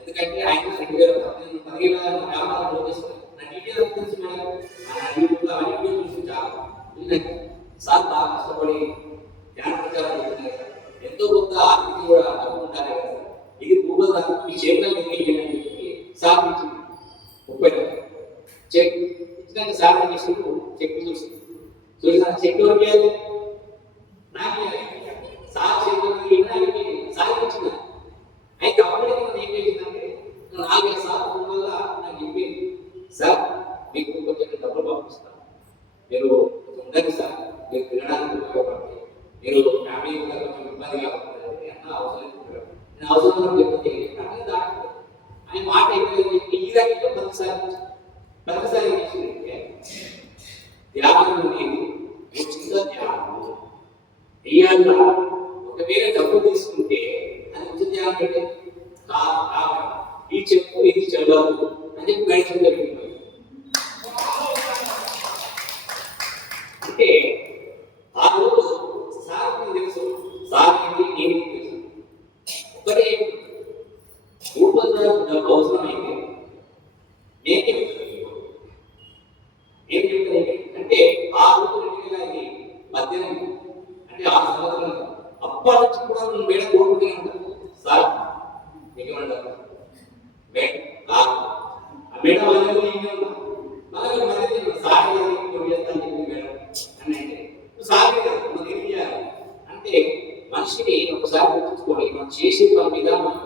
ఎందుకంటే ఆయన 2015 వ్యాపారం చేస్తాను. నా డీటెయిల్ తెలిసి మేడం అన్నింటిలో చూసి చాలా సార్ బాగా కష్టపడి ధ్యాన ప్రచారం చేస్తున్నారు సార్, ఎంతో కొంత ఆర్థిక కూడా అనుకుంటారు కదా సార్, ఇది గూగుల్ మీ చేతుల్లో అని చెప్పి సార్ ఇచ్చింది 30 చెక్ ఇచ్చినాక సార్ చేసినప్పుడు చెక్ చూసి చెక్ ఎవరికి నాకు సార్ చెక్ సార్ వచ్చింది. అయితే అప్పుడే ఏం చేసిందంటే 4 సార్లు వల్ల నాకు చెప్పింది, సార్ మీకు కొంచెం డబ్బులు పంపిస్తాను, మీరు ఉండండి సార్, మీరు తినడానికి ఉపయోగపడతాయి, మీరు ఫ్యామిలీ కొంచెం ఇబ్బంది వేరే డబ్బు తీసుకుంటే అది ఉచిత ధ్యానం పెట్టే ఈ చెప్పు ఇది చెల్లదు అని చెప్పి గణితం జరిగింది. అంటే ఆ రోజు సార్ తెలుసు, సార్ ఏంటి నేను తెలుసు. ఒకటే రూపంలో డబ్బు అవసరమైతే ఏం చెప్తాను అంటే ఆ రోజు 2018 అంటే 6 సంవత్సరాలు అప్పటి నుంచి కూడా నేను మేడం కోరుకుంటూనే ఉంటాను. సార్ మీకేమంటారు మేడం మేడం అందరూ ఇంకే ఉన్నా మళ్ళీ మళ్ళీ సార్ చేస్తాను చెప్పి మేడం అని అంటే సార్ మనం ఏం చేయాలి అంటే మనిషిని ఒకసారి గుర్తుంచుకోవాలి. మనం చేసే పని మీద మనం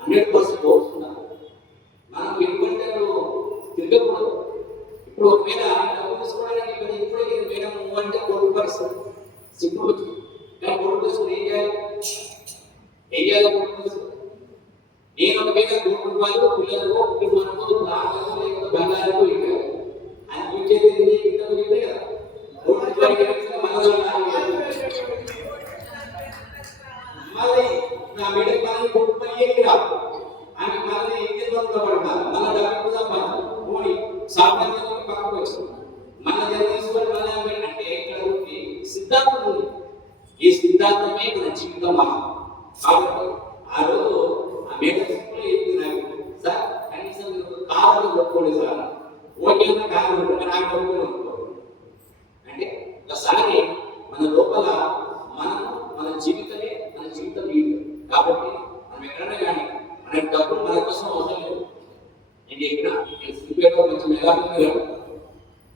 100% పోతున్నాము. మనం ఎటువంటి తిరగకూడదు. ఇప్పుడు ఒకవేళ డబ్బు తీసుకోవడానికి ఇప్పుడు మేడం అంటే కోరుకోవాలి సింపుల్ కానీ కోరుకోసం ఏం చేయాలి కోరుకోసం నేను ఒకవేళ కోరుకోవాలి పిల్లలకు కుటుంబాలకు నాన్నకు లేకపోతే బంగారకు ఇవ్వాలి అది ఇచ్చేది కదా మళ్ళీ నా మేడం పని కొట్టు పని ఏమి రాదు ఆమె మళ్ళీ ఇంకెంతో పడతారు మళ్ళీ డబ్బు సంపాదించాలి పోనీ సామాన్యంగా పక్కకు వచ్చింది మన జన్మ తీసుకొని మళ్ళీ అంటే ఇక్కడ సిద్ధాంతం ఉంది. ఈ సిద్ధాంతమే మన జీవితం కాబట్టి ఆ రోజు ఆ మేడం చెప్పింది నాకు సార్ కనీసం కారణం ఒప్పుకోలేదు సార్ ఓకే కారణం నాకు ఒప్పుకోలేదు అంటే ఒకసారి మన లోపల మన జీవితమే మన జీవితం లేదు కాబట్టి మనం ఎక్కడైనా కానీ మన డబ్బు మన కోసం అవసరం లేదు. నేను చెప్పిన సిద్ధిపేట మంచి మెగాపిల్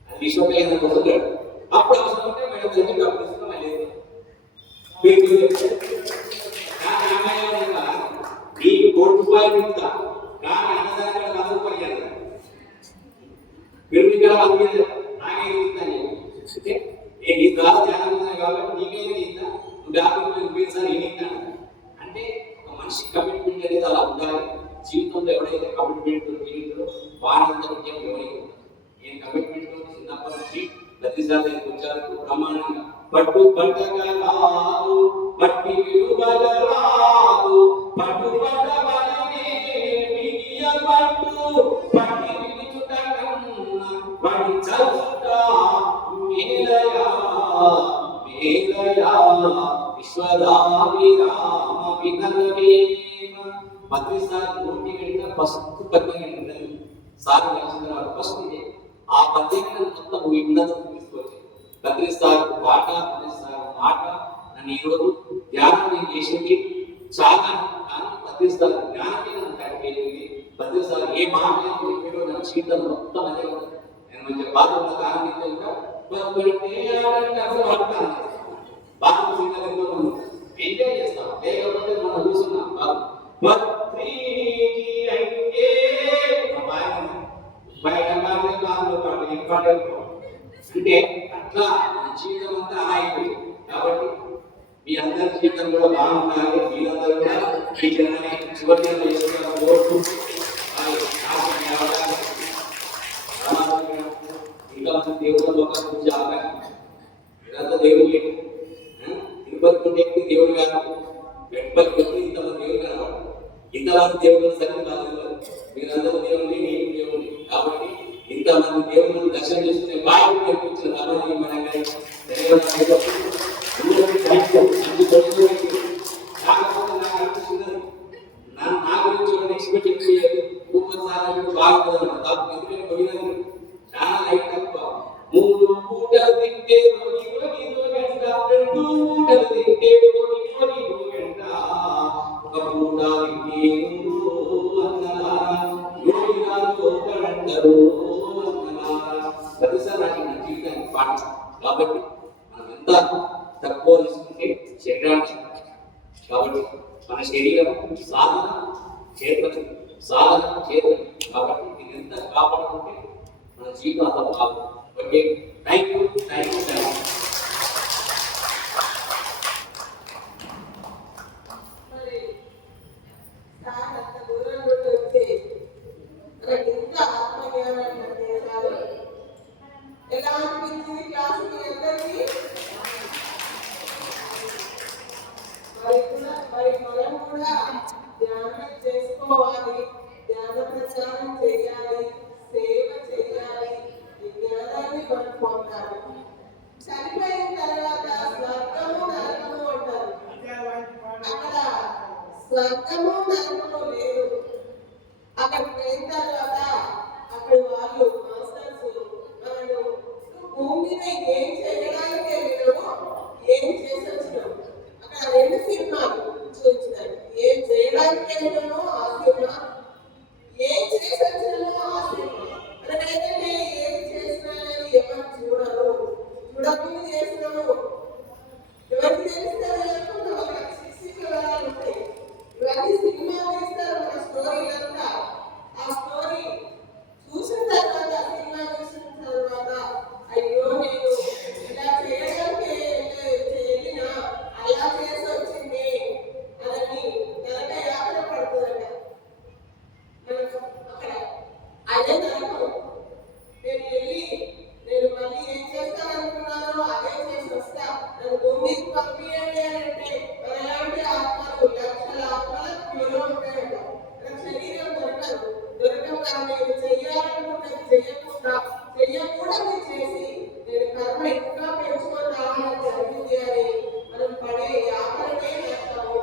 అది విశ్వకైనా కోసం అప్పుడు అవసరం ఉంటే మేడం దగ్గర డబ్బు ఇస్తాం లేదు నీకు ₹1,00,00,000 ఇస్తా కానీ అన్నదాన్ని ₹100 పెరుగు నాకే ఇస్తాను నేను ఈ ద్వారా ధ్యానం కాబట్టి నీకైనా ఇస్తా నువ్వు నేను ఇస్తాను అంటే ఒక మనిషి కమిట్మెంట్ అనేది అలా ఉండాలి. జీవితంలో ఎవరైతే కమిట్మెంట్ జీవితంలో వారంతా విజయం ఎవరైతే నేను కమిట్మెంట్ చిన్నప్పటి నుంచి ప్రతిసారి వచ్చారు బ్రహ్మాండంగా పట్టు పట్టగా రాదు పట్టి విలువగా రాదు పట్టు పట్ట బలమే మిగియ పట్టు పట్టి విలుచుట కన్నా పడి చదువుట మేలయా మేలయా విశ్వదావిరామ వినలవేమ ప్రతిసారి నోటి వెంట ఫస్ట్ పద్యం సార్ ఫస్ట్ ఆ పద్యం మొత్తం విన్నది తీసుకొచ్చి ప్రతిసారి పాట ప్రతిసారి మాట నన్ను ఈరోజు ధ్యానం నేను చేసింది చాలా ప్రతిసారి జ్ఞానమే నన్ను కట్టేది ప్రతిసారి ఏ మాట చెప్పాడో నా జీవితం మొత్తం అదే ఉంటుంది. నేను మంచి బాధ కారణం అసలు పడతాను బాగా ఎంజాయ్ చేస్తాం లేకపోతే మనం చూస్తున్నాం అంటే అట్లా జీవితం అంతా అలా అయిపోయింది. కాబట్టి మీ అందరి జీవితం కూడా బాగుండాలి. మీరందరూ కూడా మీ జన్మని చివరి ఇంకా దేవుడు ఒక దేవుడు తిరుపతి దేవుడు కాదు వెంపతి ఇంతమంది దేవుడు కనబడు ఇంతమంది దేవుడు సరే కాదు మీరందరూ దేవుడి నేను దేవుడి కాబట్టి ఇంతమంది దేవుళ్ళను దర్శనం చేసుకునే బాగా నేర్పించిన రమణి మన నా గురించి ఒక ఎక్స్పెక్ట్ చేయలేదు. బాగుంటుంది చాలా లైట్ తప్ప 3 పూటలు తింటే 2 గంట 2 పూటలు తింటే 2 గంట ఒక పూట తింటే ప్రతిసారి నా జీవితానికి పాట కాబట్టి మనం ఎంత తక్కువ తీసుకుంటే శరీరాన్ని కాబట్టి మన శరీరం సాధన చేతులు కాబట్టి ఇది ఎంత కాపాడుకుంటే మన జీవితం అంత బాగుంది. Okay thank you. కూడా ధ్యానం చేసుకోవాలి, ధ్యాన ప్రచారం చేయాలి, సేవ చేయాలి. ఈ జ్ఞానాన్ని మనం పొందాలి. చనిపోయిన తర్వాత స్వర్గము నరకము అంటారు. అక్కడ స్వర్గము నరకము లేదు. అక్కడికి పోయిన తర్వాత అక్కడ వాళ్ళు మాస్టర్స్ వాళ్ళు భూమి మీద ఏం చేయడానికి వెళ్ళాము, ఏం చేసి వచ్చినాము. అక్కడ రెండు సినిమాలు చూపించినారు. ఏం చేయడానికి వెళ్ళామో ఆ సినిమా, ఏం చేసి వచ్చినామో ఆ సినిమా. మనకైతే ఏం చేసినామని ఎవరు చూడరు, చూడకుండా చేసినాము. ఎవరికి తెలుస్తారు అనుకుంటే వాళ్ళకి శిక్షించడాలు ఉంటాయి. ఇవన్నీ సినిమాలు తీస్తారు మన స్టోరీలంతా. ఆ స్టోరీ చూసిన తర్వాత, సినిమా చూసిన తర్వాత అయ్యో నేను ఇలా చేయడానికి వెళ్ళినా అలా చేసి వచ్చింది అని నరక యాత్ర పడుతుందట. మనకు అక్కడ అదే నరకం. నేను వెళ్ళి నేను మళ్ళీ ఏం చేస్తాననుకున్నానో అదే చేసి వస్తా, నన్ను భూమికి పంపించండి అని అంటే మన ఎలాంటి ఆత్మలు లక్షల ఆత్మలకు విలువ ఉంటాయంట. మన శరీరం దొరకదు. దొరకక నేను చెయ్యాలనుకున్నది చెయ్యకూడదు చేసి నేను కర్మ ఇంకా పెంచుకొని రావడం జరిగింది అని మనం పడే యాత్రనే చేస్తాము.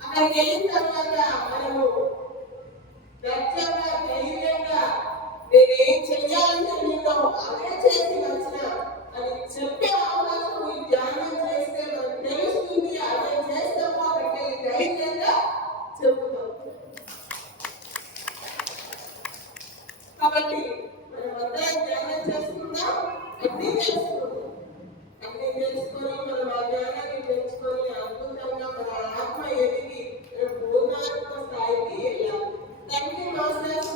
అక్కడికి వెళ్ళిన తర్వాత మనము దర్శంగా ధైర్యంగా నేనేం చెయ్యాలని నేను అదే చేసి వచ్చిన అని చెప్పే అవకాశం ఈ ధ్యానం చేస్తే మనకు తెలుస్తుంది. అదే చేస్తాము అక్కడికి ధైర్యంగా చెబుతాం. కాబట్టి మనం అందరం ధ్యానం చేసుకుందాం, అన్నీ తెలుసుకుందాం. అన్నీ తెలుసుకొని మనం ఆ జ్ఞానాన్ని పెంచుకొని అద్భుతంగా మన ఆత్మ ఎదిగి పూర్ణాత్మ స్థాయికి వెళ్ళాలి. Thank you masters.